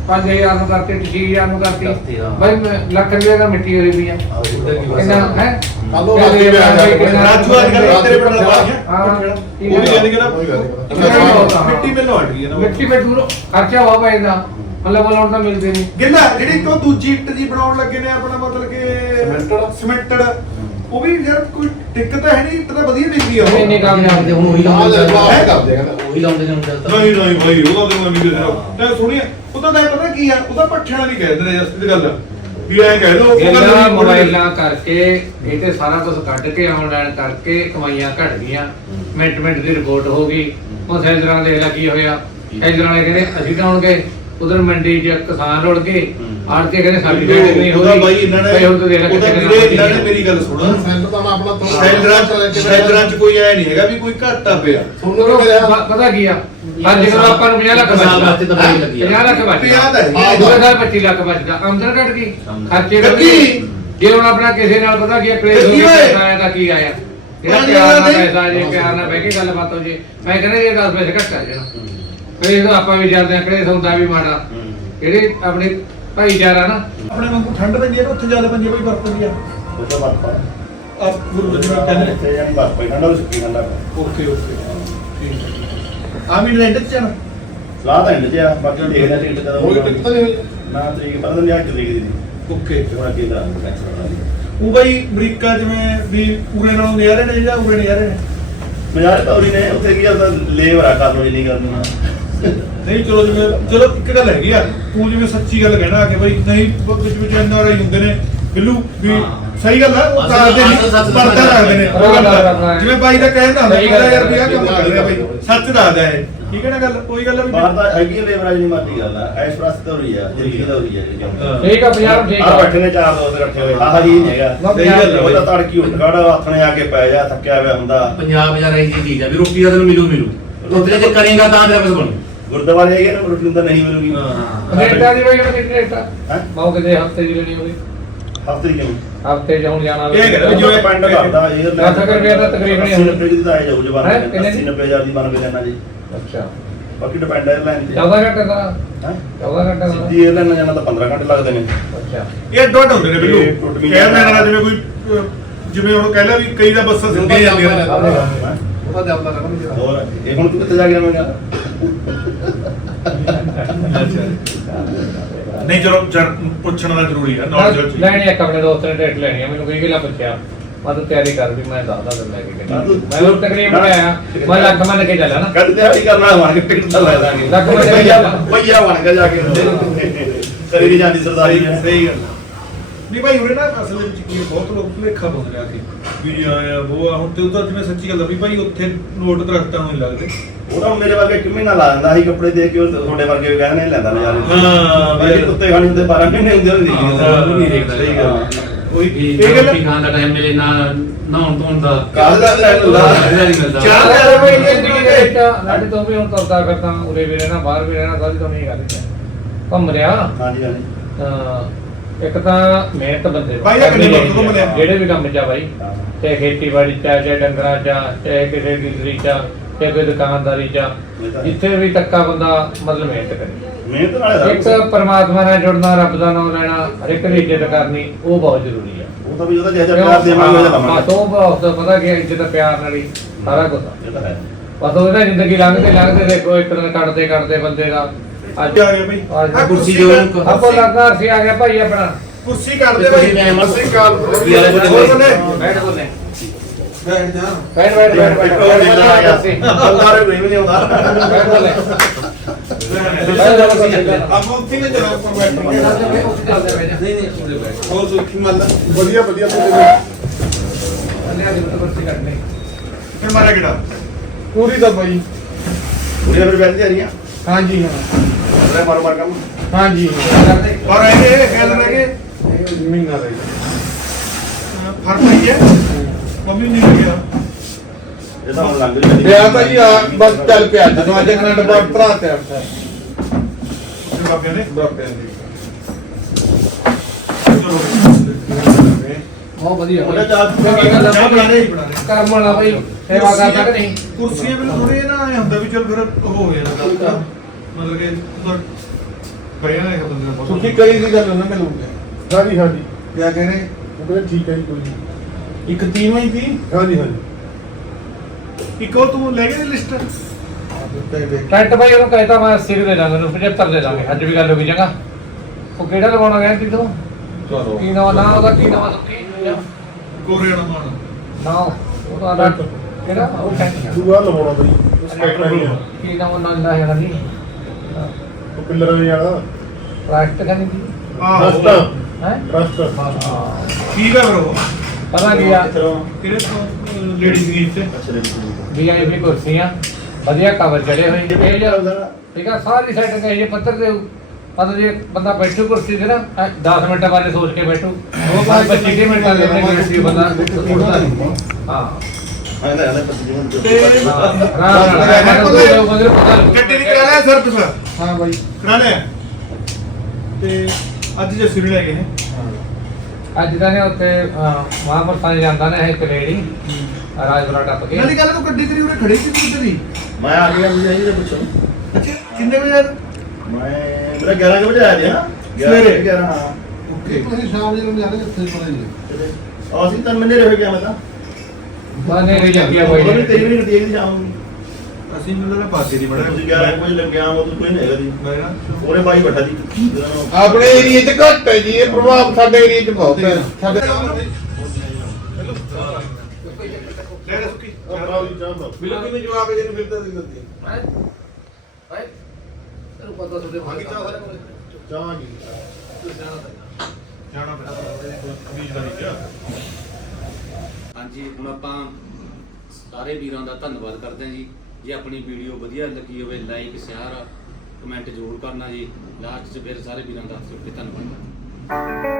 Speaker 6: 5000 ਨੂੰ ਕਰਤੇ 60000 ਨੂੰ
Speaker 4: ਕਰਤੀ,
Speaker 6: ਕਰਤੀ
Speaker 4: ਹਾਂ।
Speaker 6: ਬਈ ਮੈਂ ਲੱਖ ਰੁਪਏ ਦਾ ਮਿੱਟੀ ਹੋਈ ਵੀ ਆ। ਕਿੰਨਾ ਹੈ?
Speaker 5: ਕੱਲ੍ਹ ਰਾਤ ਵੀ ਆ ਜਾ
Speaker 1: ਰਾਜੂ ਅੱਜ ਕੱਲ੍ਹ ਤੇਰੇ ਪਿੰਡ ਦਾ ਬਾਗ ਹੈ।
Speaker 6: ਹਾਂ।
Speaker 1: ਉਹ ਵੀ ਯਾਨੀ ਕਿ ਨਾ
Speaker 5: ਕੋਈ ਗੱਲ ਨਹੀਂ।
Speaker 1: ਮਿੱਟੀ ਮਿਲ ਹਟ ਗਈ ਹੈ ਨਾ
Speaker 6: ਮਿੱਟੀ ਵਿੱਚ ਦੂਰ ਖਰਚਾ ਹੋ ਪੈਂਦਾ ਮਤਲਬ ਬੋਲਣ ਤਾਂ ਮਿਲਦੇ ਨਹੀਂ।
Speaker 1: ਗਿੱਲਾ ਜਿਹੜੀ ਕੋ ਦੂਜੀ ਇੱਟ ਜੀ ਬਣਾਉਣ ਲੱਗੇ ਨੇ ਆਪਣਾ ਮਤਲਬ ਕਿ
Speaker 5: Cemented?
Speaker 1: ਸਿਮੈਂਟਡ। ਉਹ ਵੀ ਯਾਰ ਕੋਈ ਦਿੱਕਤ ਹੈ ਨਹੀਂ ਇੱਟ ਤਾਂ ਵਧੀਆ ਵਿਕਦੀ ਆ ਉਹ।
Speaker 6: ਇੰਨੇ ਕੰਮ
Speaker 4: ਜਾਂਦੇ ਹੁਣ ਉਹੀ
Speaker 5: ਆਹ
Speaker 4: ਲਾਉਂਦੇ
Speaker 5: ਲੈ
Speaker 4: ਨੇ
Speaker 5: ਲਓ, ਆਹ ਕਰਦੇ ਕਹਿੰਦਾ।
Speaker 4: ਉਹੀ ਲਾਉਂਦੇ ਨੇ ਹੁਣ ਚੱਲ ਤਾਂ
Speaker 1: ਨਹੀਂ ਨਹੀਂ ਭਾਈ ਉਹਦਾ ਤੇ ਮੈਂ ਨਹੀਂ
Speaker 4: ਹਾਂ।
Speaker 1: ਦੇਖਦਾ ਤੇ ਸੁਣੀਏ ਉਹਦਾ ਤਾਂ ਇਹ ਪਤਾ ਕੀ ਆ ਉਹਦਾ ਪੱਠਿਆਂ ਵਾਲੀ ਕਹਿੰਦੇ ਨੇ ਜਸਤ ਦੀ ਗੱਲ। ਵੀ ਐਂ ਕਹਿ ਦੋ
Speaker 6: ਗੱਲਾਂ ਮੋਬਾਈਲਾਂ ਕਰਕੇ ਇਹ ਤੇ ਸਾਰਾ ਕੁਝ ਕੱਢ ਕੇ ਆਨਲਾਈਨ ਕਰਕੇ ਕਮਾਈਆਂ ਘਟ ਗਈਆਂ। ਮਿੰਟ ਮਿੰਟ ਦੀ ਰਿਪੋਰਟ ਹੋ ਗਈ। ਉਹ ਸੈਂਸਰਾਂ ਦੇ ਲੱਗੀ ਹੋਇਆ। ਸੈਂਸਰਾਂ ਵਾਲੇ ਕਹਿੰਦੇ ਅਸੀਂ ਤਾਂ ਹੁਣ ਗਏ। ਉਧਰ ਮੰਡੀ 'ਚ ਕਿਸਾਨ ਰੁੜ ਗਏ।
Speaker 4: ਹੂੰ।
Speaker 6: ਆੜ ਕੇ ਕਹਿੰਦੇ ਸਾਡੀ ਰੇਟ ਨਹੀਂ
Speaker 1: ਉਹਦਾ
Speaker 6: ਹੋਈ
Speaker 1: ਬਾਈ ਇਹਨਾਂ ਨੇ
Speaker 6: ਭਾਈ ਹੁਣ ਤਾਂ ਦੇਖ ਲੈ
Speaker 1: ਉਹਦਾ
Speaker 6: ਕਿੰਨੇ
Speaker 1: ਵੀਰੇ
Speaker 6: ਕਿੰਨਾ
Speaker 1: ਇਹਨਾਂ ਨੇ ਮੇਰੀ ਗੱਲ ਸੁਣ।
Speaker 5: ਸੈਂਟਰ ਤਾਂ ਮੈਂ ਆਪਣਾ ਤੋਂ
Speaker 1: ਸੈਲਰਾਂ ਚ ਸੈਲਰਾਂ ਚ ਕੋਈ ਐ ਨਹੀਂ ਹੈਗਾ ਵੀ ਕੋਈ ਘਾਟਾ ਪਿਆ।
Speaker 5: ਤੁਹਾਨੂੰ
Speaker 6: ਪ- ਪਤਾ ਕੀ ਆ? ਅੱਜ ਜਦੋਂ ਆਪਾਂ ਨੂੰ 50 ਲੱਖ ਬਚਦਾ।
Speaker 4: ਵਾਸਤੇ ਤਾਂ ਬੜੀ ਲੱਗੀ ਆ।
Speaker 6: 50 ਲੱਖ ਬਚਦਾ।
Speaker 1: ਦਾ
Speaker 6: ਸਾਲ 25 ਲੱਖ ਬਚਦਾ। ਆਮਦਨ ਘਟ ਗਈ। ਖਰਚੇ
Speaker 1: ਲੱਗੀ।
Speaker 6: ਲੱਗੀ ਜੇ ਹੁਣ ਆਪਣਾ ਕਿਸੇ ਨਾਲ ਪਤਾ ਕੀ ਆ, ਕਲੇਸ਼ ਹੋ
Speaker 1: ਲੱਗੀ
Speaker 6: ਗਿਆ
Speaker 1: ਓਏ।
Speaker 6: ਪੈਸਾ ਆਇਆ ਤਾਂ ਕੀ ਆਇਆ? ਜਿਹੜਾ
Speaker 1: ਪੰਜ
Speaker 6: ਪਿਆਰ ਨਾਲ ਪੈਸਾ ਜੇ ਪਿਆਰ ਨਾਲ ਬਹਿ ਕੇ ਗੱਲਬਾਤ ਹੋ ਜੇ। ਮੈਂ ਕਹਿੰਦਾ ਇਹ 10 ਪੈਸੇ ਘੱਟ ਆ ਜਾਣਾ ਕਲੇਸ਼ ਤਾਂ ਆਪਾਂ ਵੀ ਜਾਂਦੇ ਆ ਕਲੇਸ਼ ਹੁੰਦਾ ਵੀ ਮਾੜਾ। ਜਿਹੜੇ ਆਪਣੇ ਭਾਈਚਾਰਾ ਨਾ।
Speaker 1: ਆਪਣੇ ਵਾਂਗੂ ਠੰਡ ਪੈਂਦੀ ਹੈ ਨਾ ਉੱਥੇ ਜ਼ਿਆਦਾ ਪੈਂਦੀ ਹੈ ਬਈ ਬਰਫ਼ ਪੈਂਦੀ ਆ। ਆ। ਗੁਰੂ ਜੀ ਕਹਿੰਦੇ ਨੇ ਓਕੇ ਓਕੇ। ਠੀਕ ਆ ਵੀ ਰੈਂਟ ਚ ਜਾਣਾ
Speaker 7: ਸਲਾਹ ਤਾਂ ਇੰਡ ਚ ਆ ਬਾਕੀ ਦੇਖਦੇ ਆ ਟਿਕਟ ਕਦੋਂ
Speaker 5: ਕੋਈ ਟਿਕਟ ਤਾਂ ਹੋਈ
Speaker 7: ਨਾ ਤਰੀਕ ਪਤਾ ਨਹੀਂ ਅੱਜ ਤਰੀਕ ਦੀ।
Speaker 1: ਓਕੇ।
Speaker 7: ਤੇ ਹੁਣ ਅੱਗੇ ਦਾ
Speaker 1: ਉਹ ਬਈ ਅਮਰੀਕਾ ਜਿਵੇਂ ਵੀ ਪੂਰੇ ਨਾਲੋਂ ਨਜ਼ਾਰੇ ਨੇ ਜਾਂ ਉਰੇ ਨਜ਼ਾਰੇ ਨੇ?
Speaker 7: ਮਜ਼ਾਰ ਤਾਂ ਉਰੀ ਨੇ ਉੱਥੇ ਕੀ ਹੁੰਦਾ ਲੇਬਰ ਆ ਕਰ ਲੋ ਜਿੰਨੀ ਕਰਨੀ ਆ
Speaker 1: ਨਹੀਂ ਚਲੋ ਜਿਵੇਂ ਚਲੋ ਇੱਕ ਗੱਲ ਹੈਗੀ ਆ ਤੂੰ ਜਿਵੇਂ ਸੱਚੀ ਗੱਲ ਕਹਿਣਾ ਕਿ ਬਈ ਨਹੀਂ ਵਿੱਚ ਵਿੱਚ ਐਨ ਆਰ ਆਈ ਹੁੰਦੇ ਨੇ ਬਿੱਲੂ ਵੀ
Speaker 4: ਹਾਂ।
Speaker 1: ਸਹੀ ਗੱਲ ਆ ਉਹ ਕਰਦੇ ਨਹੀਂ ਪਰਦਾ। ਰੱਖਦੇ ਨੇ ਉਹ ਗੱਲ ਆ। ਜਿਵੇਂ ਬਾਈ ਦਾ ਹੁੰਦਾ
Speaker 6: ਸਹੀ ਗੱਲ
Speaker 1: ਕਹਿੰਦਾ ਯਾਰ ਵੀ ਆਹ ਕੰਮ
Speaker 5: ਹੈ।
Speaker 1: ਕਰ ਰਿਹਾ ਬਈ ਸੱਚ ਦੱਸਦਾ ਹੈ ਠੀਕ ਹੈ ਨਾ ਗੱਲ ਕੋਈ ਗੱਲ ਆ ਵੀ
Speaker 7: ਬਾਹਰ ਤਾਂ ਹੈਗੀ ਆ ਲੇਬਰ ਆ ਜਿੰਨੀ ਮਰਜ਼ੀ ਗੱਲ ਆ ਐਸ ਪ੍ਰਸ ਤਾਂ ਉਰੀ ਆ ਜ਼ਿੰਦਗੀ ਦਾ ਉਰੀ ਆ ਜੀ
Speaker 1: ਹਾਂ।
Speaker 6: ਠੀਕ ਆ 50 ਠੀਕ
Speaker 7: ਆ
Speaker 6: ਆ
Speaker 7: ਬੈਠੇ ਨੇ ਚਾਰ ਦੋਸਤ ਇਕੱਠੇ ਹੋਏ ਆਹ ਜੀ ਨਹੀਂ ਹੈਗਾ
Speaker 1: ਸਹੀ ਗੱਲ ਆ
Speaker 7: ਉਹ
Speaker 1: ਬਈ।
Speaker 7: ਤਾਂ ਤੜਕੀ ਉੱਠ ਖੜਾ ਹੱਥਣੇ ਆ ਕੇ ਪੈ ਜਾ ਥੱਕਿਆ ਹੋਇਆ ਹੁੰਦਾ
Speaker 4: ਪੰਜਾਬ ਹਜ਼ਾਰ ਇਹ ਚੀਜ਼ ਆ ਵੀ ਰੋਟੀ ਦਾ ਤੈਨੂੰ ਮਿਲੂ ਮਿਲੂ ਰੋਟੀ ਜੇ ਕਰੇਗਾ ਤਾਂ ਤੇਰਾ ਕੁਝ ਬਣੂ
Speaker 7: ਗੁਰਦੁਆਰੇ ਹੈਗੇ ਨਾ ਰੋਟੀ ਤਾਂ ਨਹੀਂ ਮਿਲੂਗੀ।
Speaker 4: ਹਾਂ
Speaker 6: ਰੇਟਾਂ ਦੀ ਬਈ ਕਿੰਨੇ ਰੇਟਾਂ
Speaker 7: ਹੈਂ?
Speaker 6: ਮਾਉ ਕਿਤੇ ਹਫ਼ਤੇ ਦੀ ਲੈਣੀ ਹੋਵੇ।
Speaker 7: ਹਫ਼ਤੇ ਕਿਉਂ
Speaker 6: ਹਫ਼ਤੇ ਜਾਉਣ ਜਾਣਾ
Speaker 1: ਇਹ ਵੀ
Speaker 7: ਜੋ
Speaker 1: ਜਿਵੇਂ
Speaker 7: ਪਿੰਡ ਕਰਦਾ ਇਹ
Speaker 6: ਦਸ ਕੁ ਰੁਪਏ ਦਾ ਤਕਰੀਬਨ ਹੀ
Speaker 7: 80 90 ਦੀ ਤਾਂ ਆਏ ਜਾਊ ਜਵਾਨ
Speaker 6: ਹੈਂ? ਕਿੰਨੇ ਦੀ?
Speaker 7: 80 90 ਹਜ਼ਾਰ ਦੀ ਬਣ ਕੇ ਲੈਣਾ ਜੀ।
Speaker 6: ਅੱਛਾ।
Speaker 7: ਬਾਕੀ ਡਿਪੈਂਡ ਹੈ ਲਾਈਨ ਤੇ।
Speaker 6: 14 ਘੰਟੇ ਦਾ?
Speaker 7: ਹਾਂ?
Speaker 6: 14 ਘੰਟੇ ਦਾ?
Speaker 7: ਸਿੱਧੀ 에ਅਰਲਾਈਨ ਜਾਣਾ ਤਾਂ 15 ਘੰਟੇ ਲੱਗਦੇ ਨੇ।
Speaker 6: ਅੱਛਾ।
Speaker 1: ਇਹ ਡੋਟ ਹੁੰਦੇ ਨੇ ਬਿੱਲੂ।
Speaker 7: ਇਹ ਟੁੱਟ ਵੀ
Speaker 1: ਕਹਿ
Speaker 7: ਜਾਂਦਾ।
Speaker 1: ਦੇਣਾ ਜਿਵੇਂ ਕੋਈ ਅਹ, ਜਿਵੇਂ ਹੁਣ ਕਹਿ ਲਿਆ ਵੀ ਕਈ ਦਾ ਬੱਸਾਂ ਸਿੱਧੀਆਂ ਜਾਂਦੀਆਂ ਨੇ।
Speaker 5: ਰਹਿਣਾ
Speaker 7: ਹੋਰ ਇਹ ਹੁਣ ਤੂੰ ਕਿੱਥੇ ਜਾ ਕੇ ਰਵੇਂਗਾ
Speaker 1: ਨਹੀਂ ਚਲੋ ਜਰ- ਪੁੱਛਣਾ ਤਾਂ ਜ਼ਰੂਰੀ ਹੈ ਨੌਲੇਜ
Speaker 6: ਲੈਣੀ ਇੱਕ ਆਪਣੇ ਦੋਸਤ ਨੇ ਟਿਕਟ ਲੈਣੀ ਆ ਮੈਨੂੰ ਕਈ ਗੱਲਾਂ ਪੁੱਛਿਆ। ਮੈਂ ਤਾਂ ਤਿਆਰੀ ਕਰ ਵੀ ਮੈਂ ਦੱਸਦਾ ਲੈ ਕੇ
Speaker 7: ਤੂੰ-
Speaker 6: ਮੈਂ ਉਹ ਤਕਰੀਬਨ ਆਇਆ ਮੈਂ ਲੱਖ ਮੰਨ ਕੇ ਚੱਲਿਆ ਨਾ।
Speaker 7: ਕੱਢ ਦਿਹਾੜੀ ਕਰਨਾ ਬਣ ਕੇ ਟਿਕਟ ਤਾਂ ਲੈ ਦਾਂਗੇ
Speaker 6: ਲੱਖ ਵਜੇ
Speaker 7: ਭਈਆ ਭਈਆ ਬਣ ਕੇ ਜਾ ਕੇ। ਕਰੀ ਨਹੀਂ ਜਾਂਦੀ ਸਰਦਾਰੀ।
Speaker 1: ਸਹੀ ਗੱਲ ਆ। ਨਹੀਂ ਭਾਈ ਉਰੇ ਨਾ ਅਸਲ ਦੇ ਵਿੱਚ ਕੀ ਹੈ, ਬਹੁਤ ਲੋਕ ਭੁਲੇਖਾ ਪਾਉਂਦੇ ਆ ਕੇ। ਵੀ ਆਇਆ ਉਹ ਆ ਹੁਣ ਤੇ ਉਹ ਤਾਂ ਜਿਵੇਂ ਸੱਚੀ ਗੱਲ ਆ ਵੀ ਭਾਈ ਉੱਥੇ ਨੋਟ ਦਰਖਤਾਂ ਨੂੰ ਨਹੀਂ ਲੱਗਦੇ।
Speaker 7: ਉਹਦਾ ਮੇਰੇ ਵਰਗੇ ਇੱਕ ਮਹੀਨਾ ਲਾ ਦਿੰਦਾ ਸੀ ਕੱਪੜੇ ਦੇ ਕੇ ਉਹ ਤੁਹਾਡੇ ਵਰਗੇ ਵੀ ਕਹਿੰਦੇ ਨਹੀਂ ਲੈਂਦਾ ਨਜ਼ਾਰੇ
Speaker 1: ਹਾਂ,
Speaker 7: ਮੇਰੇ ਕੁੱਤੇ ਖਾਣੇ ਹੁੰਦੇ 12 ਮਹੀਨੇ ਹੁੰਦੇ ਹੁੰਦੇ
Speaker 2: ਨਹੀਂ ਦੇਖਦਾ।
Speaker 7: ਸਹੀ ਗੱਲ।
Speaker 1: ਕੋਈ
Speaker 2: ਵੀ
Speaker 1: ਇਹ ਗੱਲ
Speaker 2: ਖਾਣ ਦਾ ਟਾਈਮ ਮਿਲੇ ਨਾ ਨਹਾਉਣ ਧੋਣ ਦਾ।
Speaker 7: ਕਾਹਦਾ ਦਾ ਲੈਣ ਲਾ
Speaker 1: ਚਾਰ ਹਜ਼ਾਰ ਰੁਪਏ
Speaker 6: ਰੁਪਏ
Speaker 1: ਦੀ
Speaker 6: ਨਾਲੇ ਤੋਂ ਵੀ ਹੁਣ ਤੁਰਦਾ ਫਿਰਦਾ ਉਰੇ ਵੀ ਰਹਿਣਾ ਬਾਹਰ ਵੀ ਰਹਿਣਾ ਸਾਰੀ ਤੋਂ ਨਹੀਂ ਗੱਲ ਹੈ ਘੁੰਮ ਰਿਹਾ
Speaker 7: ਹਾਂਜੀ ਹਾਂਜੀ।
Speaker 6: ਤਾਂ ਇੱਕ ਤਾਂ ਮਿਹਨਤ ਬੰਦੇ ਨੂੰ
Speaker 1: ਬਾਈ ਦਾ ਕਿੰਨੇ ਘੁੰਮ ਲਿਆ?
Speaker 6: ਜਿਹੜੇ ਵੀ ਕੰਮ ਚ ਆ ਬਾਈ ਤੇ ਖੇਤੀਬਾੜੀ ਚ ਆ, ਚਾਹੇ ਡੰਗਰਾਂ ਚ ਆ, ਚਾਹੇ ਕਿਸੇ ਡਿਗਰੀ ਚ ਚਾਹੇ ਕੋਈ ਦੁਕਾਨਦਾਰੀ ਚ ਆ। ਜਿੱਥੇ ਵੀ ਤੱਕਾ ਬੰਦਾ ਮਤਲਬ ਮਿਹਨਤ ਕਰੇ।
Speaker 7: ਮਿਹਨਤ ਨਾਲੇ ਸਾਰਾ ਕੁਛ।
Speaker 6: ਇੱਕ ਪਰਮਾਤਮਾ ਨਾਲ ਜੁੜਨਾ ਰੱਬ ਦਾ ਨਾਮ ਲੈਣਾ ਹਰ ਇੱਕ ਦੀ ਇੱਜ਼ਤ ਕਰਨੀ ਉਹ ਬਹੁਤ ਜ਼ਰੂਰੀ ਆ।
Speaker 7: ਉਹ ਤਾਂ ਵੀ ਉਹਦਾ ਜਿਹੜਾ ਪਿਆਰ ਦੇਵਾਂਗੇ ਉਹਦਾ
Speaker 6: ਬਸ
Speaker 7: ਲਵਾਂਗੇ
Speaker 6: ਉਹ ਬਹੁਤ ਪਤਾ ਕੀ ਇੱਜ਼ਤ ਪਿਆਰ ਨਾਲ ਹੀ ਸਾਰਾ ਕੁਝ ਆ।
Speaker 7: ਇਹ ਤਾਂ ਹੈ।
Speaker 6: ਬਸ ਉਹਦਾ ਜ਼ਿੰਦਗੀ ਲੰਘਦੇ ਲੰਘਦੇ ਦੇਖੋ ਇੱਕ ਦਿਨ ਕੱਟਦੇ ਕੱਟਦੇ ਬੰਦੇ ਦਾ ਅੱਜ
Speaker 1: ਆ ਗਿਆ ਭਾਈ
Speaker 6: ਅੱਜ
Speaker 1: ਆਹ
Speaker 2: ਕੁਰਸੀ ਜੋ
Speaker 1: ਕਰ-
Speaker 6: ਆਪੋ ਲੱਗਾ ਸੀ ਆ ਗਿਆ ਭਾਈ ਆਪਣਾ।
Speaker 1: ਕੁਰਸੀ ਕਰ ਦੇ ਭਾਈ
Speaker 5: ਅਸੀਂ ਕਾਲ
Speaker 6: ਬੈਠ ਬੋਲੇ
Speaker 5: ਬੈਠ ਜਾ
Speaker 6: ਬੈਠ ਬੈਠ ਬੈਠ ਬੈਠ
Speaker 7: ਇੱਕ ਹੋਰ ਨੀਲਾ ਆ ਗਿਆ
Speaker 6: ਸੀ
Speaker 7: ਬੰਦਾਰੇ ਕੋਈ ਵੀ ਨਹੀਂ ਆਉਂਦਾ
Speaker 6: ਬੈਠ ਬੋਲੇ
Speaker 1: ਆਪਾਂ ਉੱਥੇ ਨੇ ਜਰਾ ਉੱਪਰ ਬੈਠ
Speaker 6: ਨਹੀਂ ਨਹੀਂ
Speaker 5: ਹੋਰ ਸੁਖੀ ਮੱਲ ਵਧੀਆ ਵਧੀਆ ਤੇ
Speaker 1: ਫਿਰ ਮਾਰਿਆ ਕਿਹੜਾ
Speaker 5: ਪੂਰੀ ਦਾ ਬਾਈ
Speaker 7: ਪੂਰੀਆਂ ਫਿਰ ਬੈਠ ਜਾ ਰਹੀਆਂ
Speaker 5: ਹਾਂਜੀ ਹਾਂ
Speaker 7: ਉਹਦੇ ਮਾਰ ਮਾਰ ਕੰਮ
Speaker 5: ਹਾਂਜੀ
Speaker 1: ਔਰ ਇਹ ਖਿਆਲ ਰਹਿ ਗਏ
Speaker 5: ਮਹੀਨਾ ਦਾ
Speaker 1: ਫ਼ਰਕ ਨਹੀਂ ਹੈ ਮੰਮੀ ਨਹੀਂ ਲੱਗਿਆ
Speaker 7: ਇਹ ਤਾਂ ਹੁਣ ਲੰਘ ਰਹੀ
Speaker 5: ਵਿਆਹ ਤਾਂ ਜੀ ਆ ਬਸ ਚੱਲ ਪਿਆ। ਜਦੋਂ ਅੱਜ ਕਨੈਕਟ ਬਾਅਦ ਭਰਾ ਤੇ ਆਉਂਦਾ
Speaker 1: ਤੇ ਬਾਬਿਆਂ ਨੇ
Speaker 5: ਬਾਪਿਆਂ ਦੀ।
Speaker 6: ਬਹੁਤ ਵਧੀਆ।
Speaker 7: ਉਹਦਾ ਚਾਹ
Speaker 6: ਚੰਗੀ ਗੱਲ ਆ?
Speaker 1: ਚਾਹ ਬਣਾ ਦੇ। ਬਣਾ ਦੇ
Speaker 6: ਕਰਮ ਵਾਲਾ ਭਾਈ ਸੇਵਾ ਕਰ ਸਕਦੇ ਨਹੀਂ?
Speaker 1: ਕੁਰਸੀਆਂ ਵੀ ਥੋੜੇ ਨਾ ਹੁੰਦਾ ਵੀ ਚਲ ਫਿਰ ਹੋ ਜਾਂਦਾ ਗੱਲ। ਮਤਲਬ ਕਿ ਪਿਆ ਨਾ ਇੱਕ ਬੰਦੇ
Speaker 5: ਸੁਖੀ ਕਰੀ ਦੀ ਗੱਲ ਉਹਨਾਂ ਮੈਨੂੰ। ਹਾਂਜੀ ਹਾਂਜੀ।
Speaker 1: ਕਿਆ ਕਹਿ ਰਹੇ
Speaker 5: ਉਹ ਕਹਿੰਦੇ ਠੀਕ ਹੈ ਜੀ ਕੋਈ ਨਹੀਂ।
Speaker 1: ਇੱਕ ਤੀਵਾਂ ਹੀ ਸੀ?
Speaker 5: ਹਾਂਜੀ ਹਾਂਜੀ।
Speaker 1: ਇੱਕ ਉਹ ਤੂੰ ਲੈ ਗਏ ਲਿਸਟ
Speaker 6: ਟੈਂਟ ਭਾਈ ਉਹਨੂੰ ਕਹਿਤਾ ਮੈਂ ਸਿਰ ਦੇ ਦਾਂਗਾ ਨੂੰ 75 ਦੇ ਦਾਂਗੇ ਅੱਜ ਵੀ ਗੱਲ ਹੋ ਗਈ ਚੰਗਾ। ਉਹ ਕਿਹੜਾ ਲਵਾਉਣਾ ਗਿਆ ਤੂੰ
Speaker 5: ਚਲੋ।
Speaker 6: ਕੀ ਨਾਮ ਨਾ ਉਹਦਾ ਕੀ ਨਾਮ ਕੀ
Speaker 1: ਕੋਰੇ ਵਾਲਾ ਮਾਨ।
Speaker 6: ਨਾ ਉਹਦਾ ਨਾ ਕਿਹੜਾ? ਉਹ ਟੈਂਟ
Speaker 5: ਦੂਆ ਲਵਾਉਣਾ ਬਈ ਸਪੈਕਟਰ ਨਹੀਂ ਆ।
Speaker 6: ਕੀ ਨਾਮ ਉਹਨਾਂ ਦਾ ਹੈ ਨਹੀਂ
Speaker 5: ਉਹ ਪਿੱਲਰ ਵਾਲਾ
Speaker 6: ਰਾਸ਼ਟ ਕਰਨੀ ਦੀ
Speaker 1: ਆਹੋ।
Speaker 5: ਰਸਤਾ
Speaker 6: ਹੈ?
Speaker 5: ਰਸਤਾ
Speaker 1: ਠੀਕ ਆ ਬਰੋ
Speaker 6: ਪਤਾ ਕੀ ਆ?
Speaker 1: ਕਿਹੜੇ ਤੋਂ? ਲੇਡੀਜ਼ ਗੀਤ ਤੇ।
Speaker 7: ਅੱਛਾ
Speaker 6: ਵੀਆਈਪੀ ਕੁਰਸੀਆਂ। ਵਧੀਆ ਕਵਰ ਚੜੇ ਹੋਏ। ਇਹ ਲਿਆ ਠੀਕ ਆ ਸਾਰੀ ਸੈਟਿੰਗ ਇਹ ਪੱਤਰ ਦੇ ਮਤਲਬ ਜੇ ਬੰਦਾ ਬੈਠੂ ਕੁਰਸੀ ਤੇ ਨਾ 10 ਮਿੰਟ ਬਾਰੇ ਸੋਚ ਕੇ ਬੈਠੂ। ਉਹ ਬਾਅਦ 25 ਮਿੰਟਾਂ ਦੇ ਆਪਣੇ ਕੁਰਸੀ ਬੰਦਾ ਉੱਠਦਾ ਨਹੀਂ। ਹਾਂ।
Speaker 7: ਆਂਦਾ ਆਂਦਾ ਪੱਤੀ ਜੀ
Speaker 1: ਤੇ। ਗੱਡੀ ਦੀ ਕਰਾ ਲਿਆ ਸਰਵਿਸ
Speaker 5: ਹਾਂ ਬਾਈ।
Speaker 1: ਕਰਾ ਲਿਆ ਤੇ ਅੱਜ ਜੇ ਸਿਰ ਲੈ ਗਏ ਨੇ
Speaker 6: ਅੱਜ ਦਾ ਨੇ ਉੱਤੇ ਮਹਾਂਪੁਰ ਤਾਂ ਜਾਂਦਾ ਨੇ ਇੱਕ ਲੇਡੀ ਰਾਜਪੁਰਾ ਟੱਪ ਕੇ।
Speaker 1: ਨਾਲੀ ਗੱਲ ਤੂੰ ਗੱਡੀ ਤੇਰੀ ਉਰੇ ਖੜੀ ਸੀ ਕਿੱਥੇ ਦੀ
Speaker 7: ਮੈਂ ਆ ਗਿਆ ਜੀ ਇਹਦੇ ਪੁੱਛੋ।
Speaker 1: ਅੱਛਾ ਕਿੰਨੇ ਵਜੇ ਯਾਰ
Speaker 7: ਮੈਂ ਮੇਰਾ 11 ਕੁ ਵਜੇ ਸੀ ਨਾ।
Speaker 1: ਸਵੇਰੇ?
Speaker 7: 11 ਹਾਂ।
Speaker 1: ਓਕੇ।
Speaker 5: ਤੁਸੀਂ ਸ਼ਾਮ ਨੂੰ ਜਾਂਦੇ ਕਿੱਥੇ ਪਤਾ ਨਹੀਂ
Speaker 7: ਅਸੀਂ ਤਾਂ ਮੰਨੇ ਰਹੇ ਗਿਆ ਮੈਂ ਤਾਂ।
Speaker 6: ਬਾਨੇ ਲੱਗਿਆ
Speaker 7: ਉਹ ਵੀ
Speaker 6: ਹੋਈ
Speaker 7: ਤੇਰੀ ਵੀ ਗੱਡੀ ਦੀ ਸ਼ਾਮ ਨੂੰ।
Speaker 1: ਅਸੀਂ ਮੈਨੂੰ ਤਾਂ ਪਾਸੇ ਦੀ ਬੜਾ
Speaker 7: ਤੁਸੀਂ 11 ਵਜੇ ਲੱਗਿਆ ਉਹ ਕੋਈ ਨਹੀਂ ਹੈਗਾ ਜੀ।
Speaker 1: ਮੈਂ ਨਾ
Speaker 7: ਉਹਨੇ ਬਾਈ ਬੈਠਾ ਜੀ।
Speaker 5: ਆਪਣੇ ਏਰੀਆ 'ਚ ਘੱਟ ਹੈ ਜੀ ਇਹ ਪ੍ਰਭਾਵ ਸਾਡੇ ਏਰੀਆ 'ਚ ਬਹੁਤ ਹੈ। ਸਾਡੇ
Speaker 1: ਲੈ ਲੈ ਸੁੱਕੀ
Speaker 5: ਬਿਲਕੁਲ ਵੀ ਜਵਾਬ ਇਹਨੂੰ ਫਿਰਦਾ ਨਹੀਂ ਦਿੰਦੇ
Speaker 6: ਤੈਨੂੰ ਪਤਾ ਤੁਹਾਡੇ
Speaker 5: ਚਾਹ ਜੀ
Speaker 1: ਜਾਣਾ ਪੈਂਦਾ ਬੀਜ ਦਾ ਨਹੀਂ
Speaker 2: ਹਾਂਜੀ ਹੁਣ ਆਪਾਂ ਸਾਰੇ ਵੀਰਾਂ ਦਾ ਧੰਨਵਾਦ ਕਰਦੇ ਹਾਂ ਜੀ। ਜੇ ਆਪਣੀ ਵੀਡੀਓ ਵਧੀਆ ਲੱਗੀ ਹੋਵੇ ਲਾਈਕ ਸ਼ੇਅਰ ਕਮੈਂਟ ਜ਼ਰੂਰ ਕਰਨਾ ਜੀ। ਲਾਸਟ 'ਚ ਫਿਰ ਸਾਰੇ ਵੀਰਾਂ ਦਾ ਧੰਨਵਾਦ।